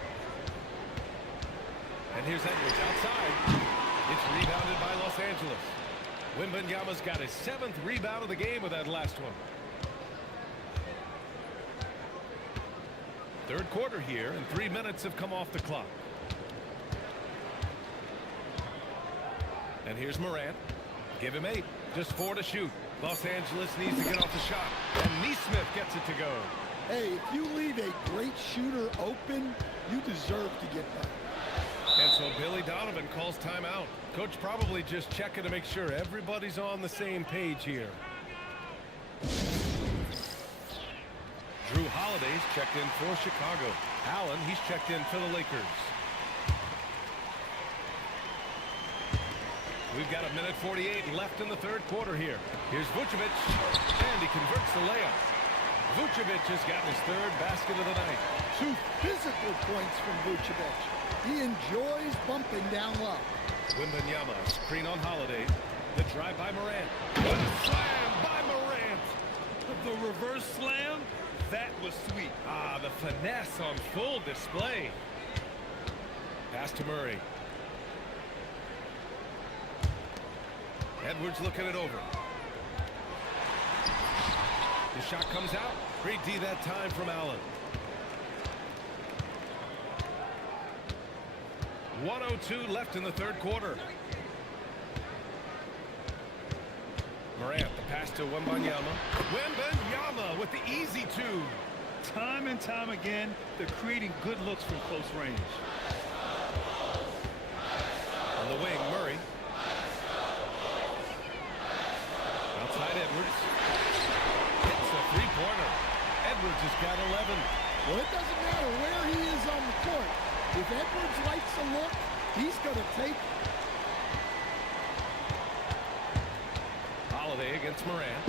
And here's Edwards outside. It's rebounded by Los Angeles. Wembanyama's got his 7th rebound of the game with that last one. Third quarter here, and 3 minutes have come off the clock. And here's Morant. Give him 8. Just 4 to shoot. Los Angeles needs to get off the shot. And Neesmith gets it to go. Hey, if you leave a great shooter open, you deserve to get that. And so Billy Donovan calls timeout. Coach probably just checking to make sure everybody's on the same page here. Drew Holiday's checked in for Chicago. Allen, he's checked in for the Lakers. We've got 1:48 left in the third quarter here. Here's Vucevic, and he converts the layup. Vucevic has gotten his 3rd basket of the night. 2 physical points from Vucevic. He enjoys bumping down low. Wembanyama, screen on Holiday. The drive by Morant. What a slam by Morant! The reverse slam, that was sweet. Ah, the finesse on full display. Pass to Murray. Edwards looking it over. The shot comes out. Great D that time from Allen. 1:02 left in the third quarter. Morant, the pass to Wembanyama. Wembanyama with the easy 2. Time and time again, they're creating good looks from close range. On the wing, Murray. Outside Edwards. Hits a 3-pointer. Edwards has got 11. Well, it doesn't matter where he is on the court. If Edwards likes a look, he's going to take it. Holiday against Morant.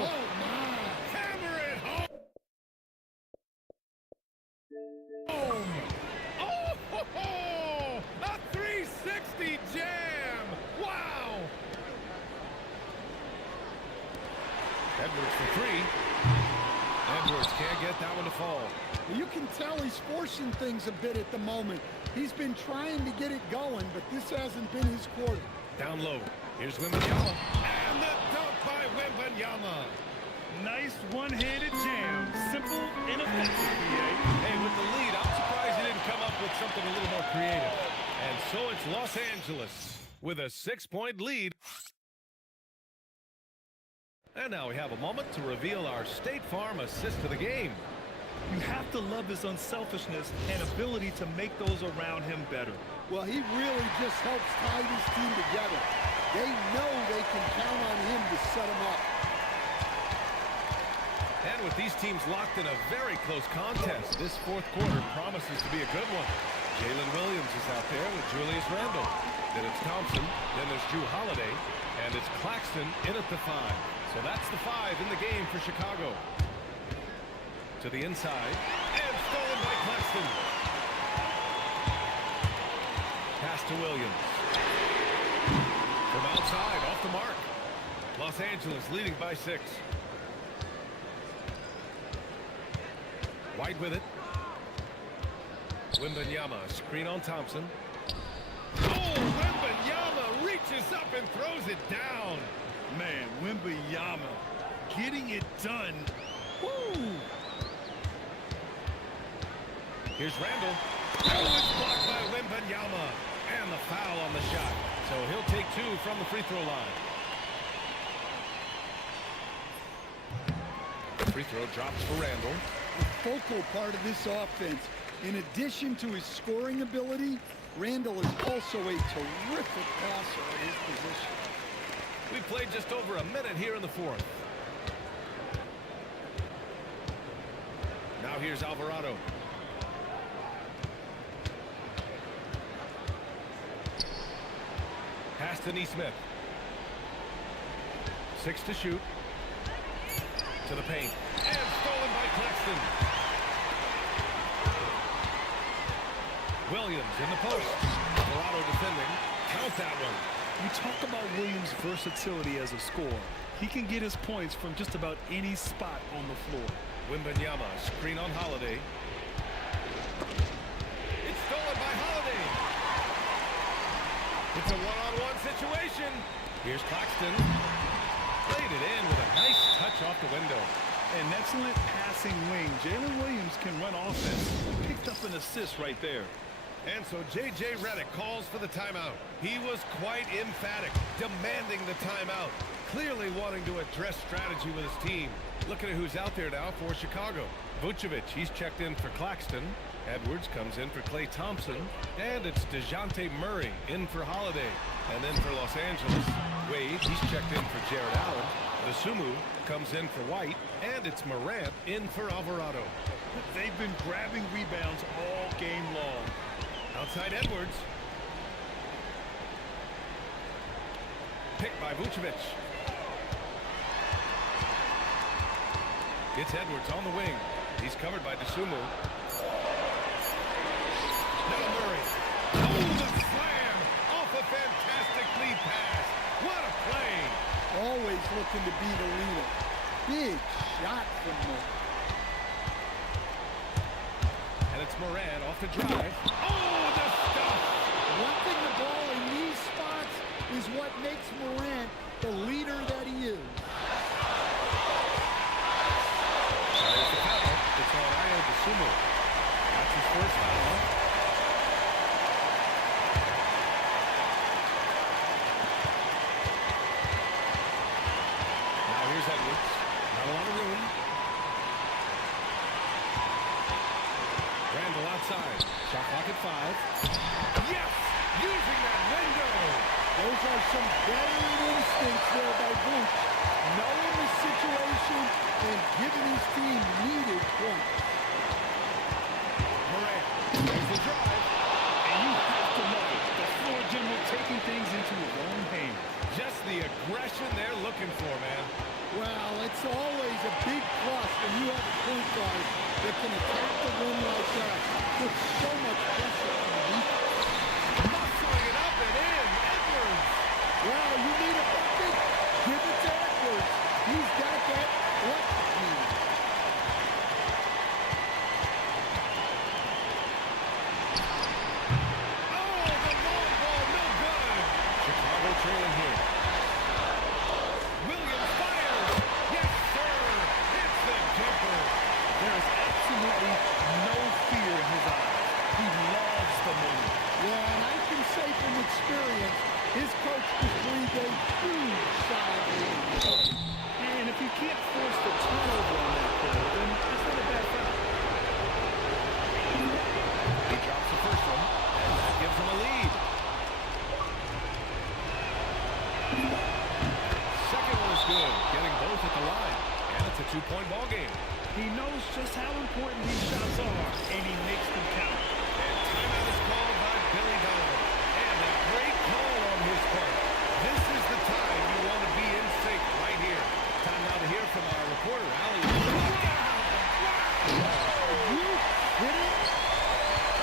Oh, my. Hammer it home. Oh, a 360 jam. Wow. Edwards for 3. Edwards can't get that one to fall. You can tell he's forcing things a bit at the moment. He's been trying to get it going, but this hasn't been his quarter. Down low. Here's Wembanyama. And the dunk by Wembanyama. Nice one-handed jam. Simple and effective, Hey, with the lead, I'm surprised he didn't come up with something a little more creative. And so it's Los Angeles with a 6-point lead. And now we have a moment to reveal our State Farm assist to the game. You have to love his unselfishness and ability to make those around him better. Well, he really just helps tie this team together. They know they can count on him to set them up. And with these teams locked in a very close contest, this fourth quarter promises to be a good one. Jalen Williams is out there with Julius Randle. Then it's Thompson. Then there's Drew Holiday. And it's Claxton in at the 5. So that's the 5 in the game for Chicago. To the inside. And stolen by Claxton. Pass to Williams. From outside, off the mark. Los Angeles leading by 6. White with it. Wembanyama, screen on Thompson. Oh, Wembanyama reaches up and throws it down. Man, Wembanyama getting it done. Woo! Here's Randle. Oh, it's blocked by Wembanyama. And the foul on the shot. So he'll take 2 from the free throw line. Free throw drops for Randle. The focal part of this offense, in addition to his scoring ability, Randle is also a terrific passer at his position. We played just over a minute here in the fourth. Now here's Alvarado. Pass to Neesmith. 6 to shoot. To the paint. And stolen by Claxton. Williams in the post. Alvarado defending. Count that one. You talk about Williams' versatility as a scorer. He can get his points from just about any spot on the floor. Wembanyama, screen on Holiday. It's stolen by Holiday. It's a one-on-one situation. Here's Claxton. Played it in with a nice touch off the window. An excellent passing wing. Jalen Williams can run offense. Picked up an assist right there. And so J.J. Redick calls for the timeout. He was quite emphatic, demanding the timeout, clearly wanting to address strategy with his team. Looking at who's out there now for Chicago. Vucevic, he's checked in for Claxton. Edwards comes in for Klay Thompson. And it's DeJounte Murray in for Holiday. And then for Los Angeles, Wade, he's checked in for Jared Allen. Dosunmu comes in for White. And it's Morant in for Alvarado. They've been grabbing rebounds all game long. Outside Edwards. Picked by Vucevic. It's Edwards on the wing. He's covered by Dosunmu. Now Murray. Oh, the slam off a fantastic lead pass. What a play. Always looking to be the leader. Big shot from Murray. And it's Morant off the drive. Oh, the stuff. Running the ball in these spots is what makes Morant the leader that he is. There's the foul. It's on Ayo Dosunmu. That's his first foul. Now here's Edwards. Not a lot of room. Randall outside. Shot clock at 5. Yes! Using that window! Those are some veteran instincts there by Vooch. Knowing the situation and giving his team needed points. Morant. There's the drive. And you have to love it. The floor general taking things into his own hands. Just the aggression they're looking for, man. Well, it's always a big plus when you have a point guard that can attack the rim like that with so much pressure on the defense. Muscling it up and in. Edwards. Well, you need a bucket? Give it to Edwards. He's got that clutch speed. Oh, the long ball, no good. Chicago trailing here. Williams fires. Yes, sir. It's the jumper. There is absolutely no fear in his eyes. He loves the moment. Yeah, and I can say from experience, his coach just breathed a huge sigh of relief. And if you can't force the turnover on that play, then it's not a bad foul. He drops the first one, and that gives him a lead. Second one is good, getting both at the line. And it's a 2-point ball game. He knows just how important these shots are, and he makes them count. And timeout is called by Billy Donovan. And a great call on his part. This is the time you want to be in sync right here. Time now to hear from our reporter, Ali. Are you kidding?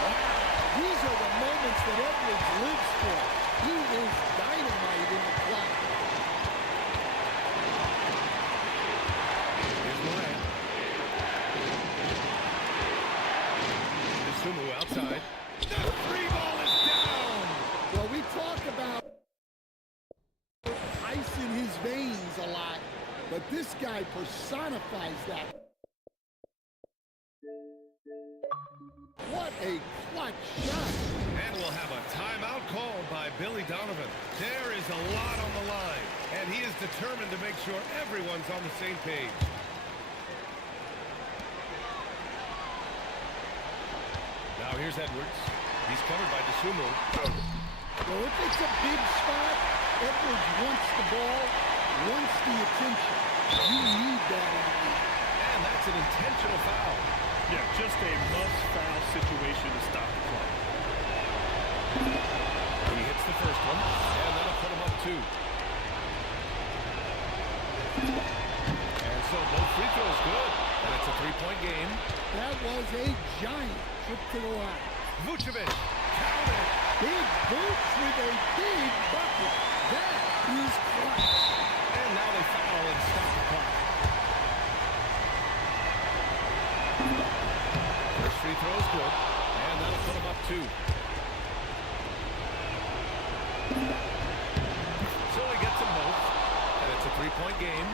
Wow, these are the moments that Edwards lives for. He is dynamite in the clutch. Here's Morant. Dosunmu outside. The free ball is down. Well, we talk about ice in his veins a lot, but this guy personifies that. What a clutch shot. And we'll have a timeout called by Billy Donovan. There is a lot on the line, and he is determined to make sure everyone's on the same page. Now here's Edwards. He's covered by Dosunmu. Well, if it's a big spot, Edwards wants the ball, wants the attention. You need that in the league. And that's an intentional foul. Yeah, just a must-foul situation to stop the clock. He hits the first one, and that'll put him up 2. And so both free throws good, and it's a 3-point game. That was a giant trip to the line. Vucevic, count it. Big Boots with a big bucket. That is clutch. And now they foul 2. So he gets them both, and it's a 3-point game.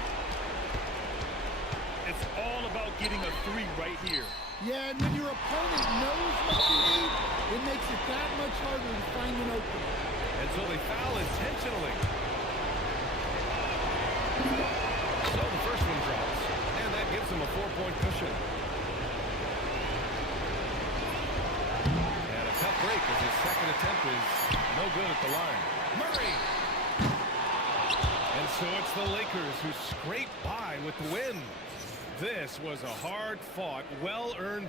It's all about getting a 3 right here. Yeah, and when your opponent knows what you need, it makes it that much harder to find an opening. And so they foul intentionally. So the first one drops, and that gives them a 4-point cushion. And a tough break as his second attempt is no good at the line. Murray! And so it's the Lakers who scrape by with the win. This was a hard-fought, well-earned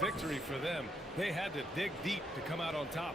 victory for them. They had to dig deep to come out on top.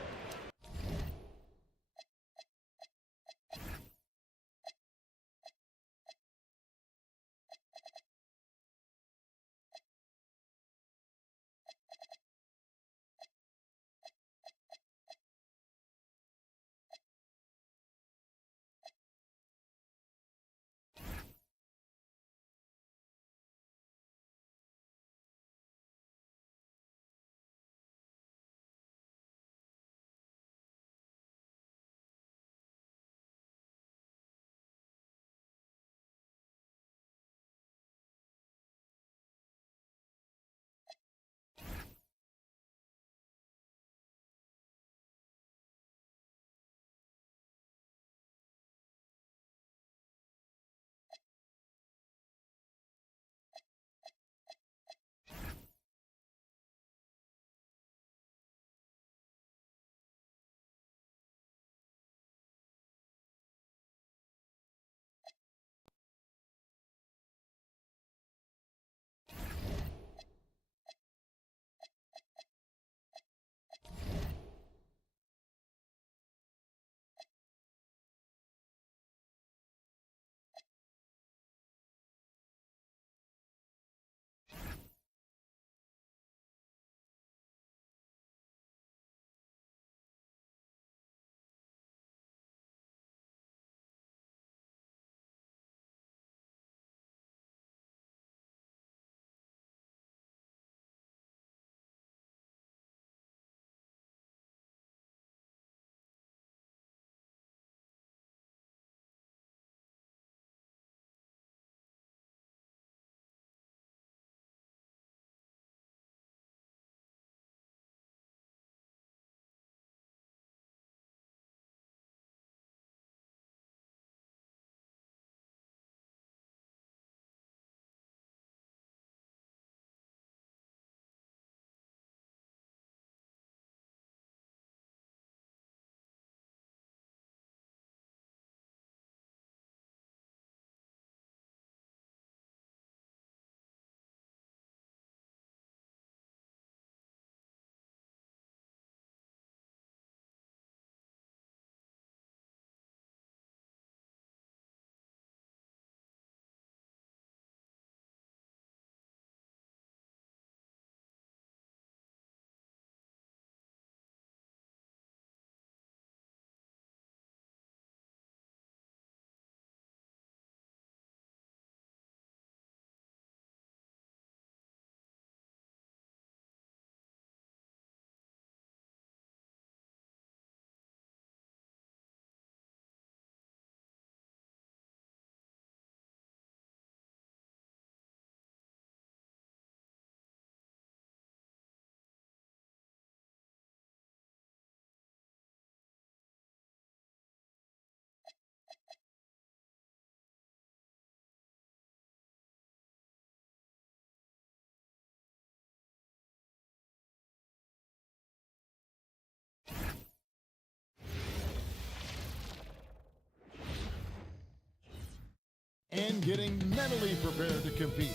And getting mentally prepared to compete.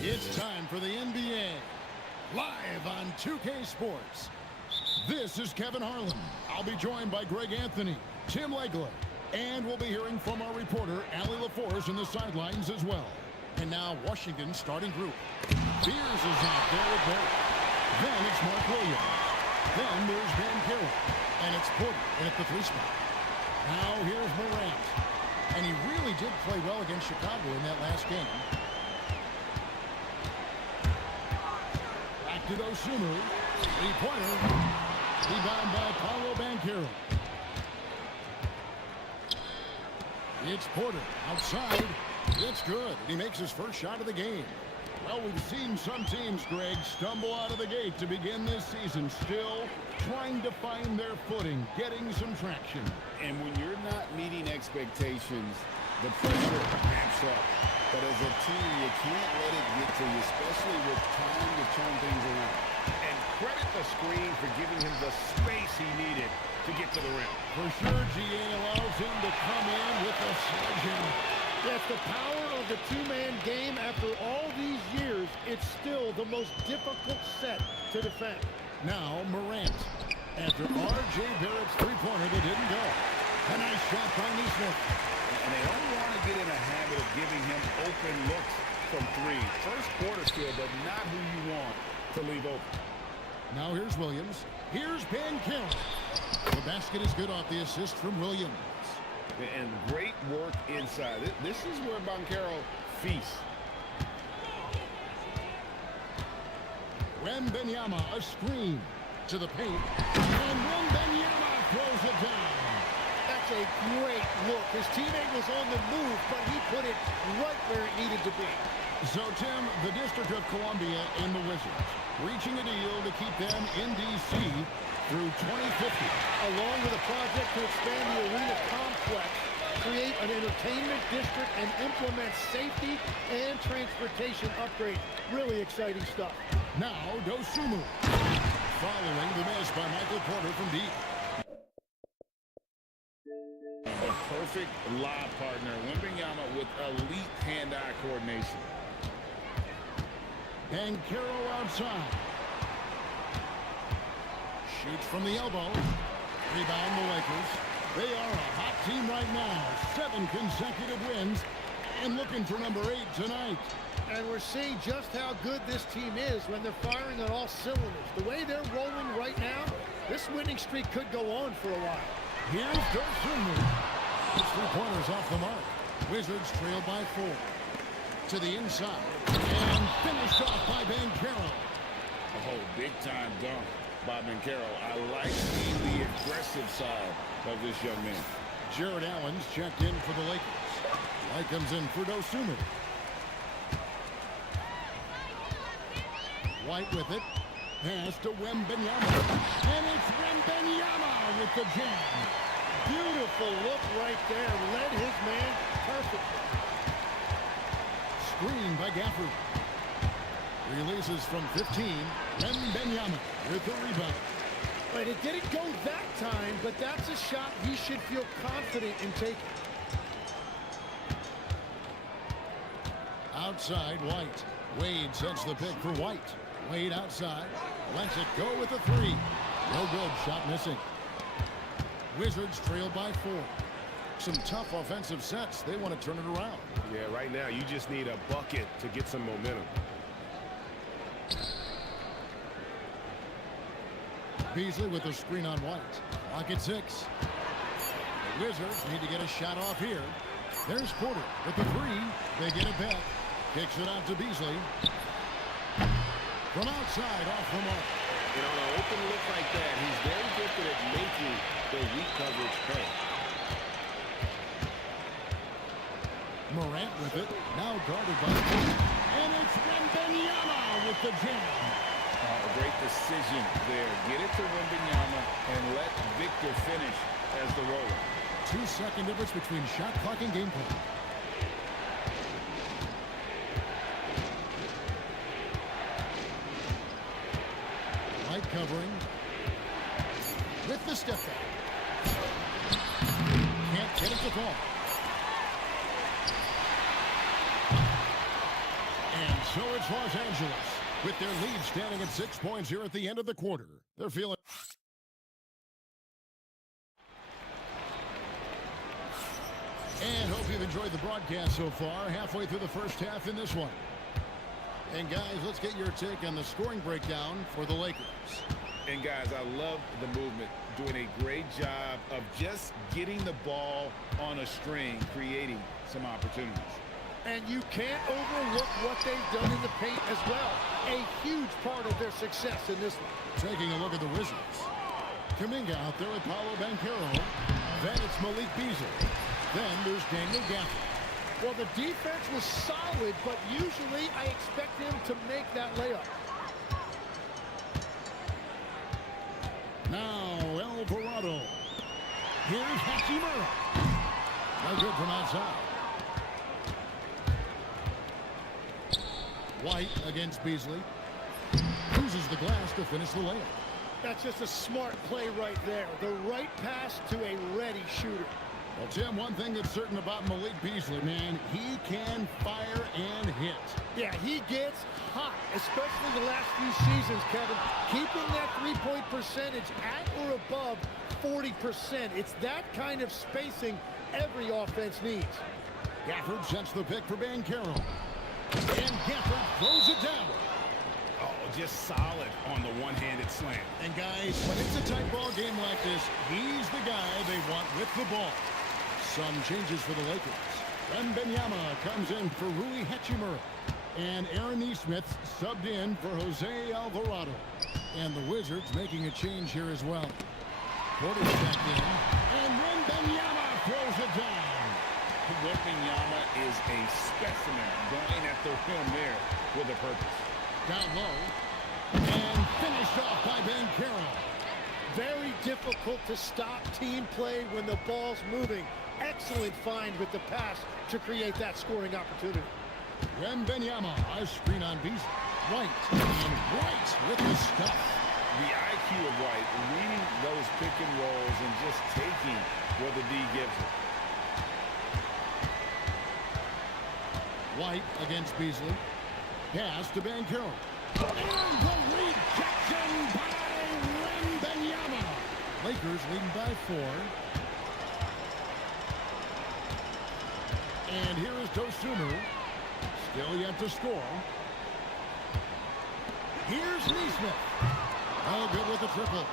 It's time for the NBA. Live on 2K Sports. This is Kevin Harlan. I'll be joined by Greg Anthony, Tim Legler, and we'll be hearing from our reporter, Allie LaForce, in the sidelines as well. And now Washington's starting group. Beers is out there with Barrett. Then it's Mark Williams. Then there's Van Carroll. And it's Porter in at the 3 spot. Now here's Morant. And he really did play well against Chicago in that last game. Back Back to Dosunmu. Three-pointer. Rebound by Paolo Banchero. It's Porter outside. It's good. He makes his first shot of the game. Well, we've seen some teams, Greg, stumble out of the gate to begin this season, still trying to find their footing, getting some traction. And when you're not meeting expectations, the pressure ramps up. But as a team, you can't let it get to you, especially with time to turn things around. And credit the screen for giving him the space he needed to get to the rim. For sure, GA allows him to come in with a sledgehammer. That's the power of the two-man game. After all these years, it's still the most difficult set to defend. Now Morant. After R.J. Barrett's three-pointer that didn't go. A nice shot by Nesmith. And they don't want to get in a habit of giving him open looks from three. First quarter skill, but not who you want to leave open. Now here's Williams. Here's Banchero. The basket is good off the assist from Williams. And great work inside. This is where Banchero feasts. Wembanyama, a screen to the paint. And Wembanyama throws it down. That's a great look. His teammate was on the move, but he put it right where it needed to be. So, Tim, the District of Columbia and the Wizards reaching a deal to keep them in D.C. through 2050. Along with a project to expand the arena complex, create an entertainment district, and implement safety and transportation upgrades. Really exciting stuff. Now, Dosunmu. Following the miss by Michael Porter from deep. A perfect lob partner. Wembanyama with elite hand-eye coordination. Banchero outside. Shoots from the elbow. Rebound the Lakers. They are a hot team right now. 7 consecutive wins. And looking for number 8 tonight. And we're seeing just how good this team is when they're firing on all cylinders. The way they're rolling right now, this winning streak could go on for a while. Here's Dosunmu. His three-pointers off the mark. Wizards trail by 4. To the inside. And finished off by Banchero. Oh, big-time dunk by Banchero. I like seeing the aggressive side of this young man. Jared Allen's checked in for the Lakers. White comes in for Dosunmu. White with it. Pass to Wembanyama. And it's Wembanyama with the jam. Beautiful look right there. Led his man perfectly. Screen by Gafford. Releases from 15. Wembanyama with the rebound. But it didn't go that time, but that's a shot he should feel confident in taking. Outside, White. Wade sets the pick for White. Wade outside. Lets it go with the 3. No good. Shot missing. Wizards trail by 4. Some tough offensive sets. They want to turn it around. Yeah, right now you just need a bucket to get some momentum. Beasley with the screen on White. Clock at 6. The Wizards need to get a shot off here. There's Porter with the 3. They get it back. Kicks it out to Beasley. From outside, off the mark. And on an open look like that, he's very gifted at making the weak coverage pay. Morant with it. Now guarded by Porter. And it's Wembanyama with the jam. A great decision there. Get it to Wembanyama and let Victor finish as the roller. 2-second difference between shot clock and game play. White covering. With the step back. Can't get it to fall. And so it's Los Angeles with their lead standing at 6 points here at the end of the quarter. They're feeling... And hope you've enjoyed the broadcast so far. Halfway through the first half in this one. And guys, let's get your take on the scoring breakdown for the Lakers. And guys, I love the movement. Doing a great job of just getting the ball on a string, creating some opportunities. And you can't overlook what they've done in the paint as well. A huge part of their success in this one. Taking a look at the Wizards. Kuminga out there with Paolo Banchero. Then it's Malik Beasley. Then there's Daniel Gafford. Well, the defense was solid, but usually I expect him to make that layup. Now Alvarado. Here's Hachimura. No good from outside. White against Beasley. Uses the glass to finish the layup. That's just a smart play right there. The right pass to a ready shooter. Well, Tim, one thing that's certain about Malik Beasley, man, he can fire and hit. Yeah, he gets hot, especially the last few seasons, Kevin. Keeping that three-point percentage at or above 40%. It's that kind of spacing every offense needs. Gafford sets the pick for Banchero. And Gafford throws it down. Oh, just solid on the one-handed slam. And guys, when it's a tight ball game like this, he's the guy they want with the ball. Some changes for the Lakers. Wembanyama comes in for Rui Hachimura. And Aaron Nesmith subbed in for Jose Alvarado. And the Wizards making a change here as well. Porter's back in. And Wembanyama throws it down. Wembanyama is a specimen going at the rim there with a purpose. Down low. And finished off by Banchero. Very difficult to stop team play when the ball's moving. Excellent find with the pass to create that scoring opportunity. Wembanyama, a screen on Beasley. White, and White with the stuff. The IQ of White, reading those pick and rolls and just taking what the D gives him. White against Beasley. Pass to Banchero. And the rejection by Wembanyama. Lakers leading by 4. And here is Dosunmu. Still yet to score. Here's Nesmith. Oh, good with the triple.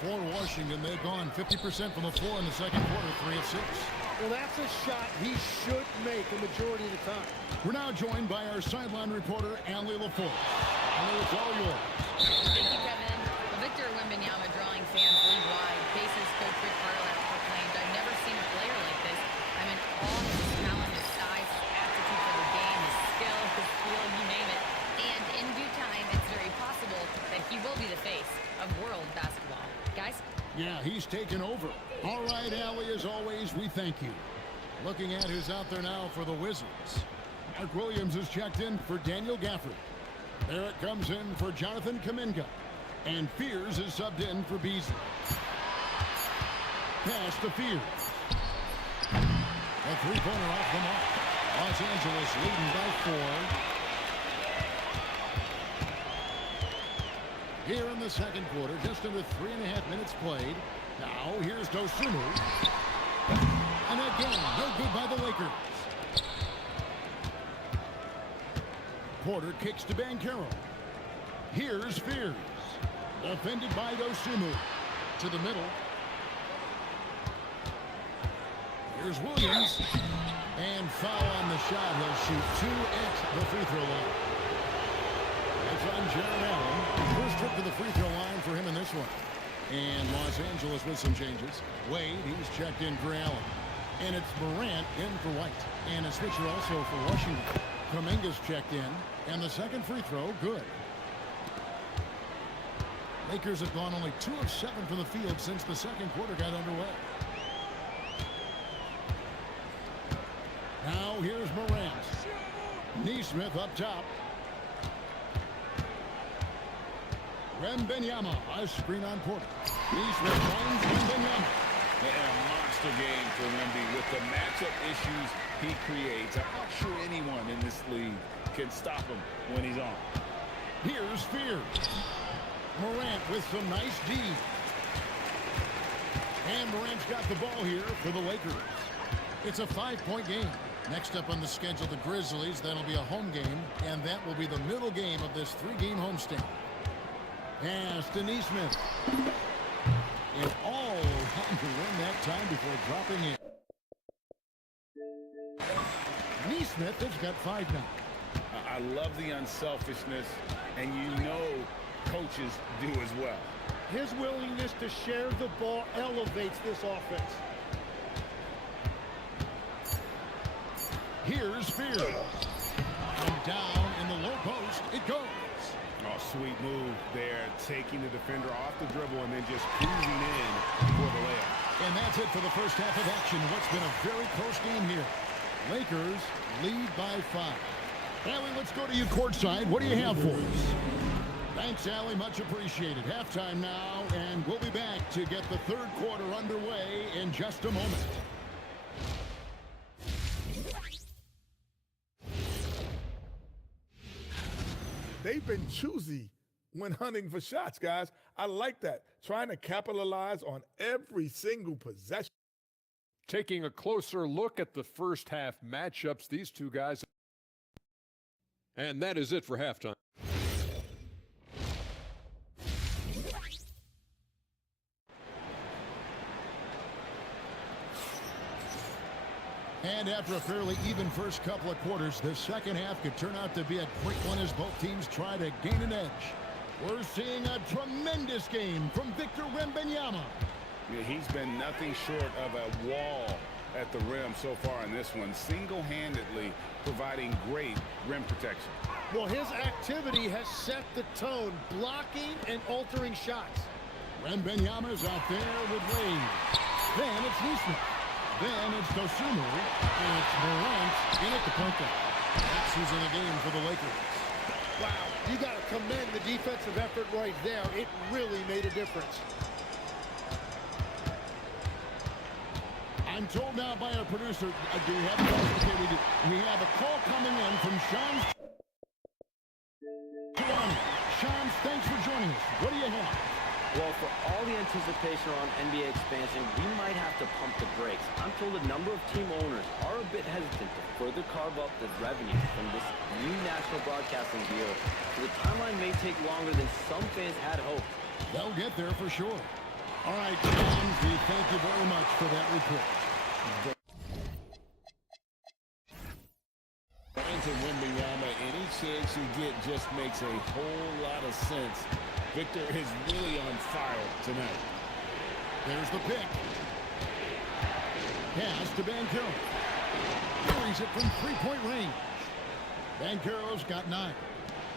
For Washington, they've gone 50% from the floor in the second quarter, 3 of 6. Well, that's a shot he should make a majority of the time. We're now joined by our sideline reporter, Allie LaForce. Allie, it's all yours. Thank you, Kevin. Well, Victor Wembanyama drawing fans league-wide. Pacers coach Rick Carlisle proclaimed, "I've never seen a player like this. I'm in awe of his talent, his size, his aptitude for the game, his skill, his feel, you name it. And in due time, it's very possible that he will be the face of world basketball." Guys? Yeah, he's taken over. All right, Allie, as always, we thank you. Looking at who's out there now for the Wizards. Mark Williams is checked in for Daniel Gafford. Barrett comes in for Jonathan Kuminga. And Fears is subbed in for Beasley. Pass to Fears. A three-pointer off the mark. Los Angeles leading by 4. Here in the second quarter, just under 3.5 minutes played. Now, here's Dosunmu. And again, no good by the Lakers. Porter kicks to Banchero. Here's Fears. Defended by Dosunmu. To the middle. Here's Williams. And foul on the shot. He'll shoot 2 at the free throw line. That's on Jarrett Allen. First trip to the free throw line for him in this one. And Los Angeles with some changes. Wade, he's checked in for Allen. And it's Morant in for White. And a switcher also for Washington. Kuminga's checked in. And the second free throw, good. Lakers have gone only 2 of 7 from the field since the second quarter got underway. Now here's Morant. Nesmith up top. Wembanyama, a screen on Porter. Nesmith finds Wembanyama. And a monster game for Wemby with the matchup issues he creates. I'm not sure anyone in this league can stop him when he's on. Here's Fears. Morant with some nice D. And Morant's got the ball here for the Lakers. It's a 5-point game. Next up on the schedule, the Grizzlies. That'll be a home game, and that will be the middle game of this 3-game homestand. Pass to Nesmith. And all trying to win that time before dropping in. Neesmith has got 5 now. I love the unselfishness, and you know coaches do as well. His willingness to share the ball elevates this offense. Here's Spears. And down in the low post it goes. Oh, sweet move there, taking the defender off the dribble and then just cruising in for the layup. And that's it for the first half of action. What's been a very close game here. Lakers lead by 5. Allie, let's go to you courtside. What do you have for us? Thanks, Allie. Much appreciated. Halftime now, and we'll be back to get the third quarter underway in just a moment. They've been choosy when hunting for shots, guys. I like that. Trying to capitalize on every single possession. Taking a closer look at the first half matchups, these two guys. And that is it for halftime. And after a fairly even first couple of quarters, the second half could turn out to be a quick one as both teams try to gain an edge. We're seeing a tremendous game from Victor Wembanyama. Yeah, he's been nothing short of a wall at the rim so far in this one, single-handedly providing great rim protection. Well, his activity has set the tone, blocking and altering shots. Wembanyama's out there with Wade. Then it's Neesmith. Then it's Dosunmu, and it's Morant in at the point guard. That's who's in the game for the Lakers. Wow, you got to commend the defensive effort right there. It really made a difference. I'm told now by our producer, do we have a call? Okay, we do. We have a call coming in from Sean. Sean, thanks for joining us. What do you have? Well, for all the anticipation around NBA expansion, we might have to pump the brakes. I'm told a number of team owners are a bit hesitant to further carve up the revenue from this new national broadcasting deal, so the timeline may take longer than some fans had hoped. They'll get there for sure. All right, John, we thank you very much for that report. Brandon Wembanyama, any chance you get just makes a whole lot of sense. Victor is really on fire tonight. There's the pick. Pass to Banchero. Carries it from three-point range. Banchero's got 9.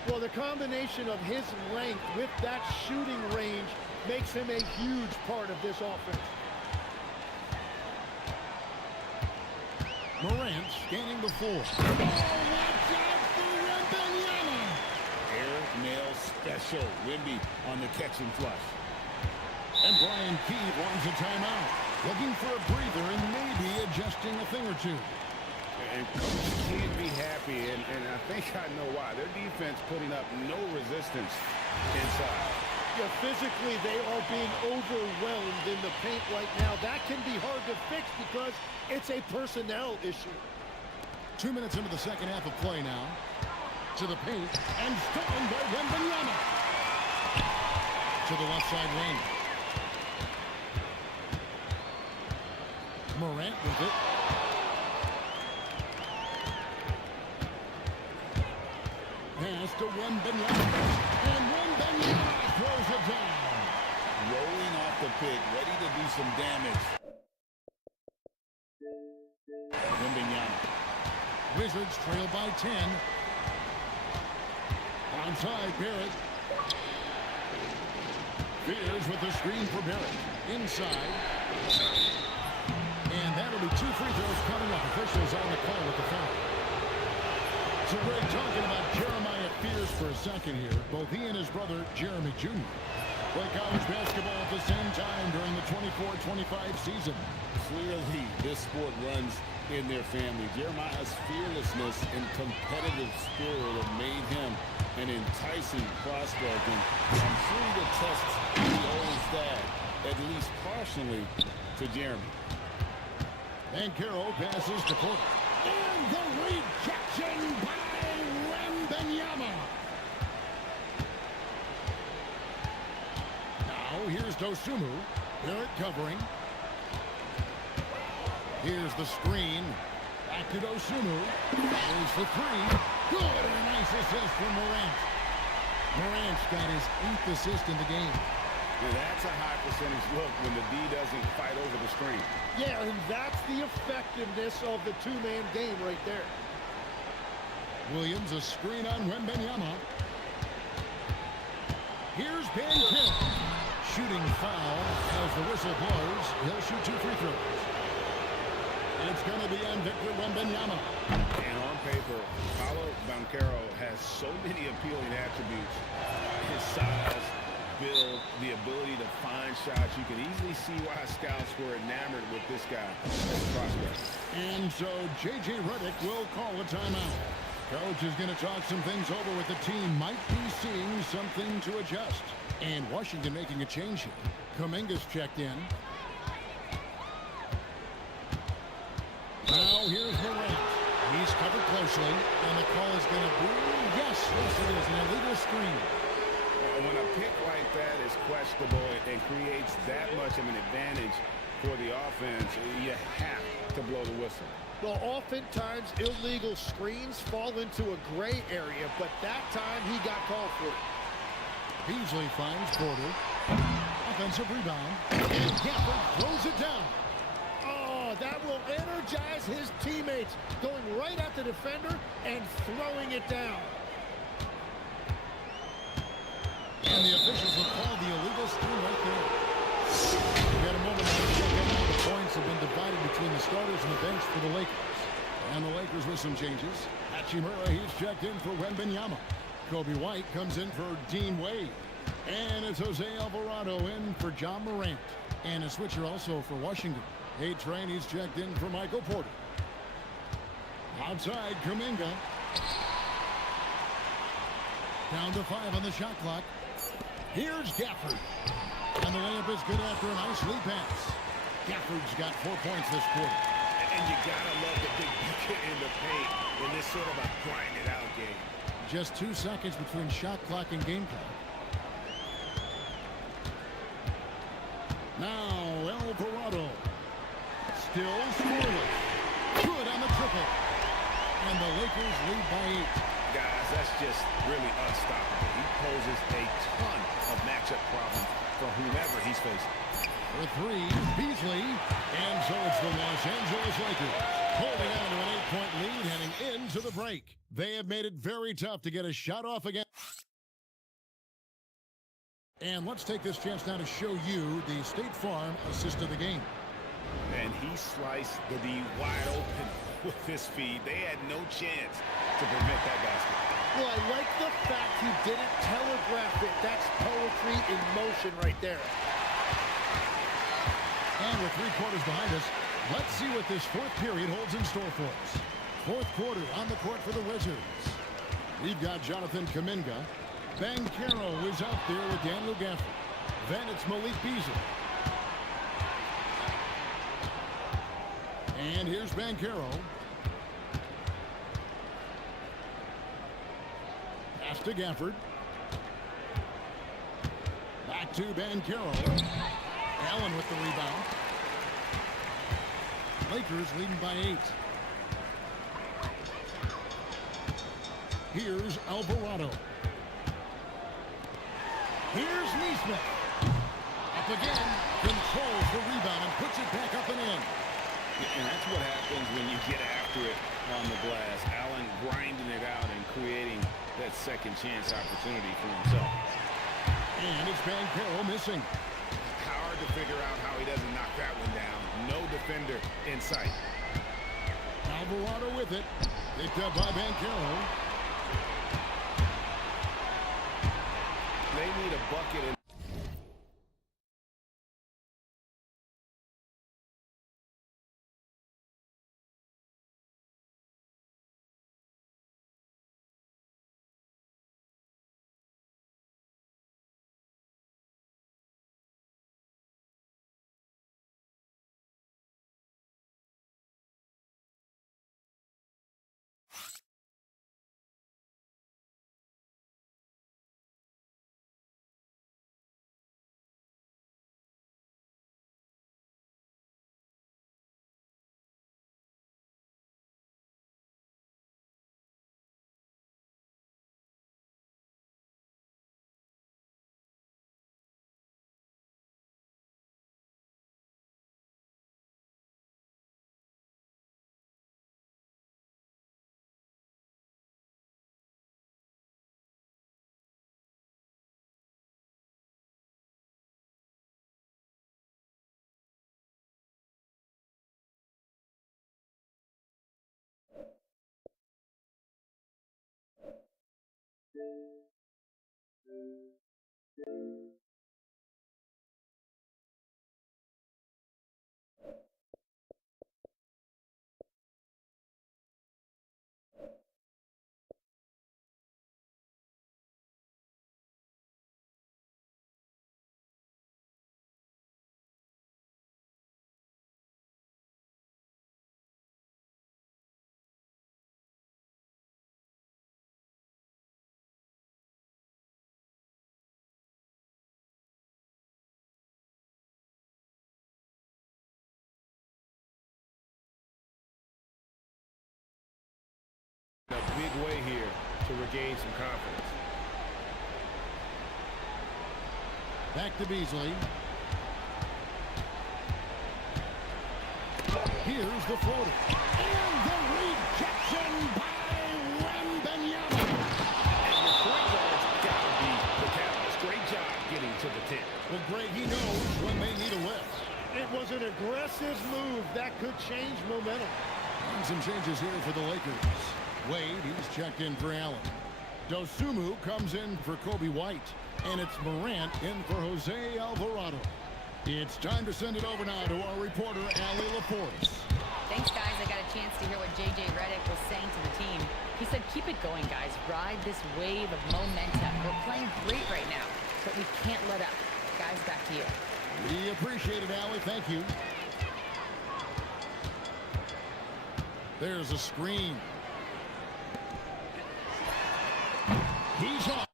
Well, the combination of his length with that shooting range makes him a huge part of this offense. Morant scanning the floor. Oh, watch out for Wembanyama! Air nail special. Wemby on the catch and flush. And Brian Key wants a timeout. Looking for a breather and maybe adjusting a thing or two. And coach can't be happy, and I think I know why. Their defense putting up no resistance inside. Yeah, physically, they are being overwhelmed in the paint right now. That can be hard to fix because it's a personnel issue. 2 minutes into the second half of play now. To the paint, and stolen by Wembanyama. To the left side wing. Morant with it. Pass to Wembanyama. And Wembanyama throws it down. Rolling off the pick, ready to do some damage. Wembanyama. Wizards trail by 10. Onside, Barrett. Fears with the screen for Barrett. Inside. And that'll be 2 free throws coming up. Officials on the call with the foul. So we're talking about Jeremiah Fears for a second here. Both he and his brother, Jeremy Jr., play college basketball at the same time during the 24-25 season. Clearly, this sport runs in their family. Jeremiah's fearlessness and competitive spirit have made him an enticing prospect, and I'm sure he attests he owes that, at least partially, to Jeremy. Banchero passes to Porter. And the rejection by Wembanyama. Now here's Dosunmu. Barrett covering. Here's the screen. Back to Dosunu. There's the three. Good, and a nice assist from Morant. Morant's got his 8th assist in the game. Yeah, that's a high percentage look when the D doesn't fight over the screen. Yeah, and that's the effectiveness of the two-man game right there. Williams, a screen on Wembanyama. Here's Bankero. Shooting foul as the whistle blows. He'll shoot 2 free throws. It's going to be on Victor Wembanyama. And on paper, Paolo Banchero has so many appealing attributes. His size, build, the ability to find shots. You can easily see why scouts were enamored with this guy as a prospect. And so J.J. Redick will call a timeout. Coach is going to talk some things over with the team. Might be seeing something to adjust. And Washington making a change here. Kuminga's checked in. Now here's Morant. He's covered closely. And the call is going to be, yes, it is, an illegal screen. When a pick like that is questionable and creates that much of an advantage for the offense, you have to blow the whistle. Well, oftentimes illegal screens fall into a gray area, but that time he got called for it. Beasley finds Porter. Offensive rebound. And Gafford throws it down. Oh, that will energize his teammates, going right at the defender and throwing it down. And the officials have called the illegal screen right there. We had a moment to check in how the points have been divided between the starters and the bench for the Lakers. And the Lakers with some changes. Hachimura, he's checked in for Wembanyama. Kobe White comes in for Dean Wade. And it's Jose Alvarado in for John Morant. And a switcher also for Washington. A-Train, he's checked in for Michael Porter. Outside, Kuminga. Down to 5 on the shot clock. Here's Gafford. And the layup is good after a nice lead pass. Gafford's got 4 points this quarter. And you gotta love the big bucket in the paint in this sort of a grind-it-out game. Just 2 seconds between shot clock and game clock. Now Alvarado. Still scoreless. Good on the triple. And the Lakers lead by 8. Guys, that's just really unstoppable. He poses a ton of matchup problems for whomever he's facing. For 3, Beasley. And so it's the Los Angeles Lakers holding on to an 8-point lead heading into the break. They have made it very tough to get a shot off again. And let's take this chance now to show you the State Farm assist of the game. And he sliced the D wide open with his feed. They had no chance to prevent that basket. Well, I like the fact he didn't telegraph it. That's poetry in motion right there. And with 3 quarters behind us, let's see what this 4th period holds in store for us. 4th quarter on the court for the Wizards. We've got Jonathan Kuminga. Banchero is out there with Daniel Gafford. Then it's Malik Beasley. And here's Banchero. Pass to Gafford. Back to Banchero. Allen with the rebound. Lakers leading by 8. Here's Alvarado. Here's Neesmith. Up again. Controls the rebound and puts it back up and in. And that's what happens when you get after it on the glass. Allen grinding it out and creating that second chance opportunity for himself. And it's Banchero missing. Hard to figure out how he doesn't knock that one down. No defender in sight. Alvarado with it. Picked up by Banchero. They need a bucket in In a big way here to regain some confidence. Back to Beasley. Here's the floater. And the rejection by Wembanyama. And the point guard's got to be the catalyst. Great job getting to the 10. Well, Greg, he knows when they need a lift. It was an aggressive move that could change momentum. And some changes here for the Lakers. Wade, he's checked in for Allen. Dosumu comes in for Kobe White. And it's Morant in for Jose Alvarado. It's time to send it over now to our reporter, Allie Laporte. Thanks, guys. I got a chance to hear what J.J. Redick was saying to the team. He said, keep it going, guys. Ride this wave of momentum. We're playing great right now, but we can't let up. Guys, back to you. We appreciate it, Allie. Thank you. There's a screen. He's on.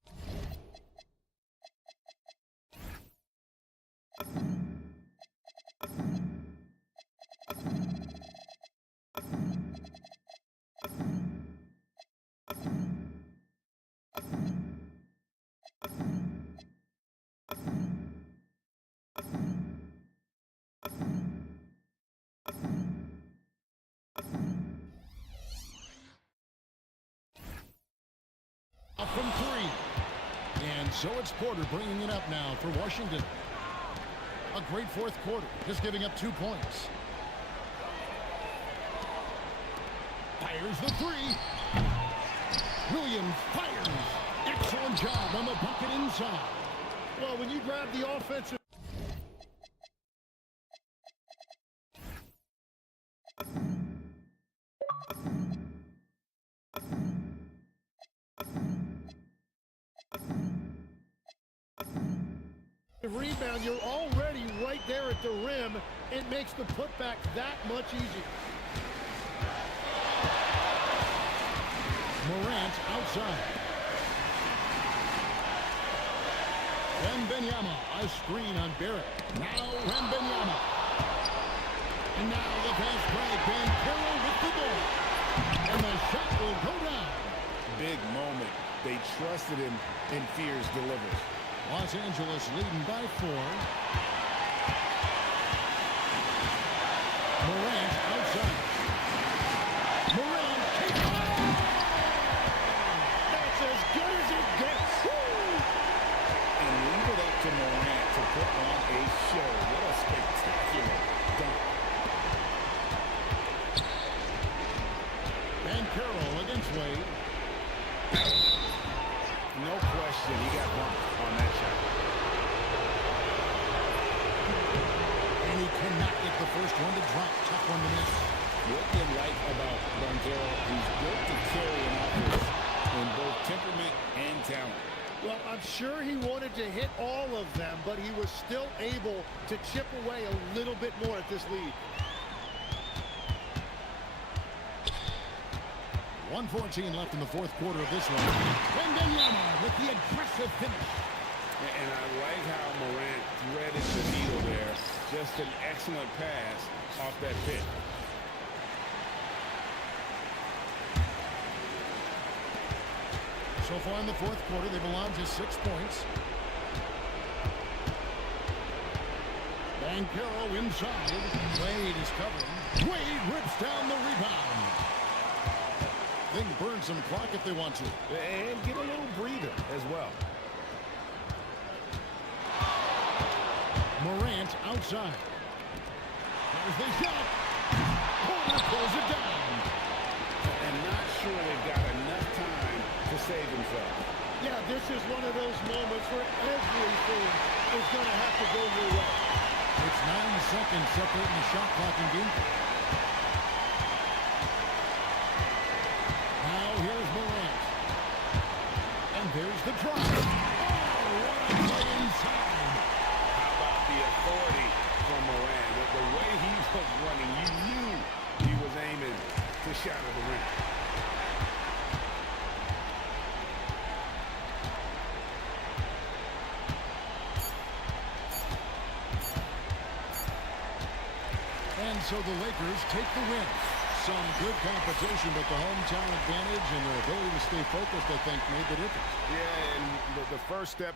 Up from three. And so it's Porter bringing it up now for Washington. A great fourth quarter, just giving up 2 points. Fires the three. Williams fires. Excellent job on the bucket inside. Well, when you grab the offensive rebound, you're already right there at the rim. It makes the putback that much easier. Morant outside. Wembanyama, a screen on Barrett. Now Wembanyama. And now the fast break. Banchero with the ball. And the shot will go down. Big moment. They trusted him, and Fears delivers. Los Angeles leading by 4. Morant outside. Morant takes it. That's as good as it gets. Woo! And leave it up to Morant to put on a show. What a spectacular dunk. Banchero against Wade. No question, he got bumped on that shot. And he cannot get the first one to drop. Tough one to miss. What you like about Banchero, he's built to carry an offense in both temperament and talent. Well, I'm sure he wanted to hit all of them, but he was still able to chip away a little bit more at this lead. 1:14 left in the fourth quarter of this one. Wembanyama with the aggressive finish. And I like how Morant threaded the needle there. Just an excellent pass off that pick. So far in the fourth quarter, they've allowed just 6 points. Banchero inside. Wade is covering. Wade rips down the rebound. They can burn some clock if they want to. And get a little breather as well. Morant outside. There's the shot. Porter pulls it down. And not sure they've got enough time to save himself. Yeah, this is one of those moments where everything is going to have to go your way. It's 9 seconds separating the shot clock and game clock. Now here's Morant. And there's the drive. Oh, what a play inside. How about the authority from Moran? The way he was running, you knew he was aiming to shatter the rim. And so the Lakers take the win. Some good competition, but the hometown advantage and their ability to stay focused, I think, made the difference. Yeah, and the first step.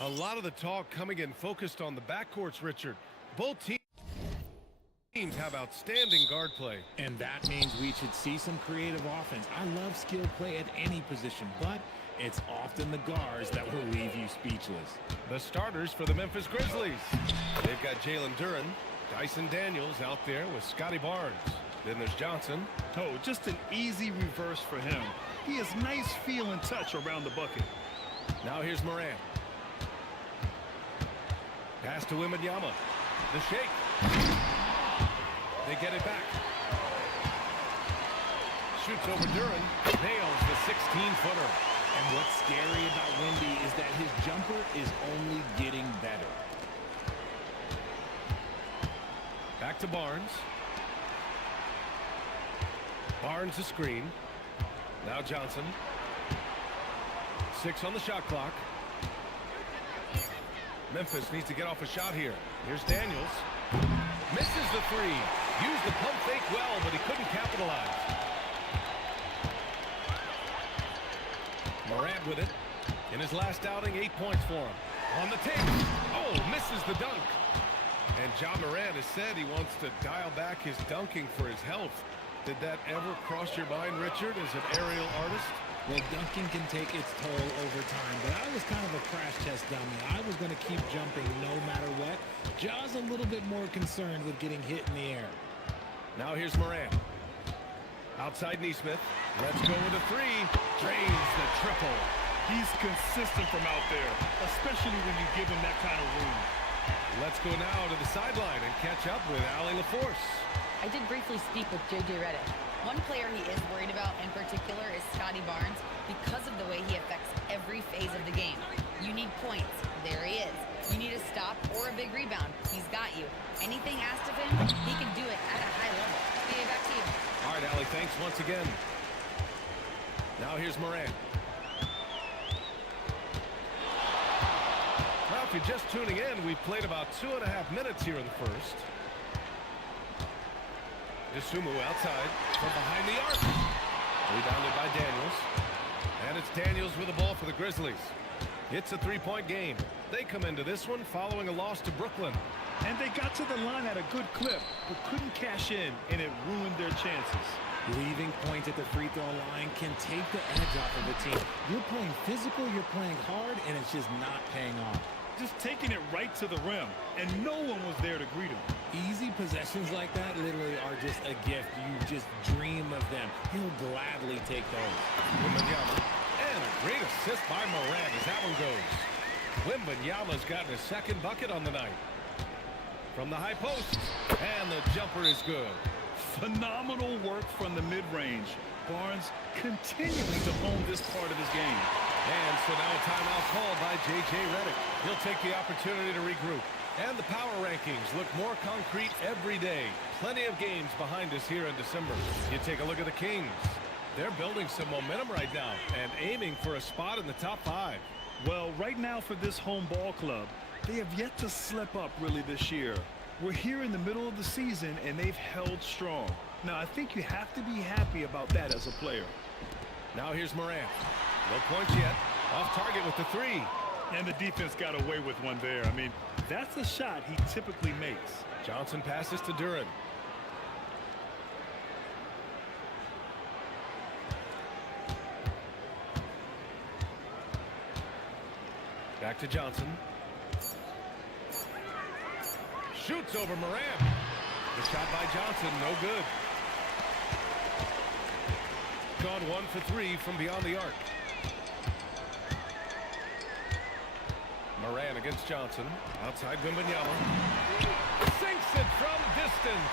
A lot of the talk coming in focused on the backcourts, Richard. Both teams have outstanding guard play. And that means we should see some creative offense. I love skill play at any position, but it's often the guards that will leave you speechless. The starters for the Memphis Grizzlies. They've got Jalen Duren, Dyson Daniels out there with Scotty Barnes. Then there's Johnson. Oh, just an easy reverse for him. He has nice feel and touch around the bucket. Now here's Moran. Pass to Wembanyama. The shake. They get it back. Shoots over Duren. Nails the 16-footer. And what's scary about Wemby is that his jumper is only getting better. Back to Barnes. Barnes the screen. Now Johnson. 6 on the shot clock. Memphis needs to get off a shot here. Here's Daniels. Misses the three. Used the pump fake well, but he couldn't capitalize. Morant with it. In his last outing, 8 points for him. On the take. Oh, misses the dunk. And Ja Morant has said he wants to dial back his dunking for his health. Did that ever cross your mind, Richard, as an aerial artist? Well, dunking can take its toll over time, but I was kind of a crash test dummy. I was going to keep jumping no matter what. Ja's a little bit more concerned with getting hit in the air. Now here's Morant. Outside Nesmith. Let's go with a three. Drains the triple. He's consistent from out there, especially when you give him that kind of room. Let's go now to the sideline and catch up with Allie LaForce. I did briefly speak with J.J. Redick. One player he is worried about in particular is Scotty Barnes because of the way he affects every phase of the game. You need points. There he is. You need a stop or a big rebound. He's got you. Anything asked of him, he can do it at a high level. Okay, back to you. All right, Allie, thanks once again. Now here's Morant. Well, if you're just tuning in, we've played about 2.5 minutes here in the first. Dosunmu outside from behind the arc. Rebounded by Daniels. And it's Daniels with the ball for the Grizzlies. It's a 3-point game. They come into this one following a loss to Brooklyn. And they got to the line at a good clip, but couldn't cash in, and it ruined their chances. Leaving points at the free throw line can take the edge off of a team. You're playing physical, you're playing hard, and it's just not paying off. Just taking it right to the rim, and no one was there to greet him. Easy possessions like that literally are just a gift. You just dream of them. He'll gladly take those. Wembanyama. And a great assist by Morant as that one goes. Wembanyama's gotten his second bucket on the night. From the high post. And the jumper is good. Phenomenal work from the mid-range. Barnes continuing to own this part of his game. And so now a timeout called by J.J. Redick. He'll take the opportunity to regroup. And the power rankings look more concrete every day. Plenty of games behind us here in December. You take a look at the Kings. They're building some momentum right now and aiming for a spot in the top 5. Well, right now for this home ball club, they have yet to slip up really this year. We're here in the middle of the season, and they've held strong. Now, I think you have to be happy about that as a player. Now here's Morant. No points yet. Off target with the three. And the defense got away with one there. I mean, that's a shot he typically makes. Johnson passes to Duren. Back to Johnson. Shoots over Morant. The shot by Johnson, no good. Gone 1 for 3 from beyond the arc. Morant against Johnson. Outside Wembanyama. Sinks it from distance.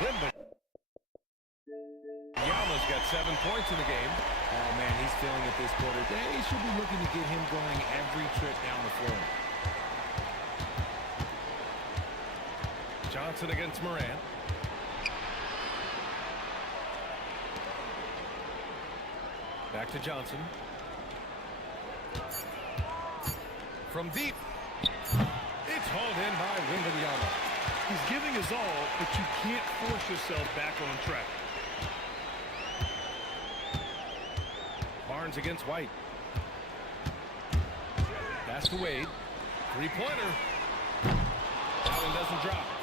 Wembanyama's got 7 points in the game. Oh, man, he's feeling it this quarter. They should be looking to get him going every trip down the floor. Johnson against Morant. Back to Johnson. From deep. It's hauled in by Wembanyama. He's giving his all, but you can't force yourself back on track. Barnes against White. Pass to Wade. Three-pointer. That one doesn't drop.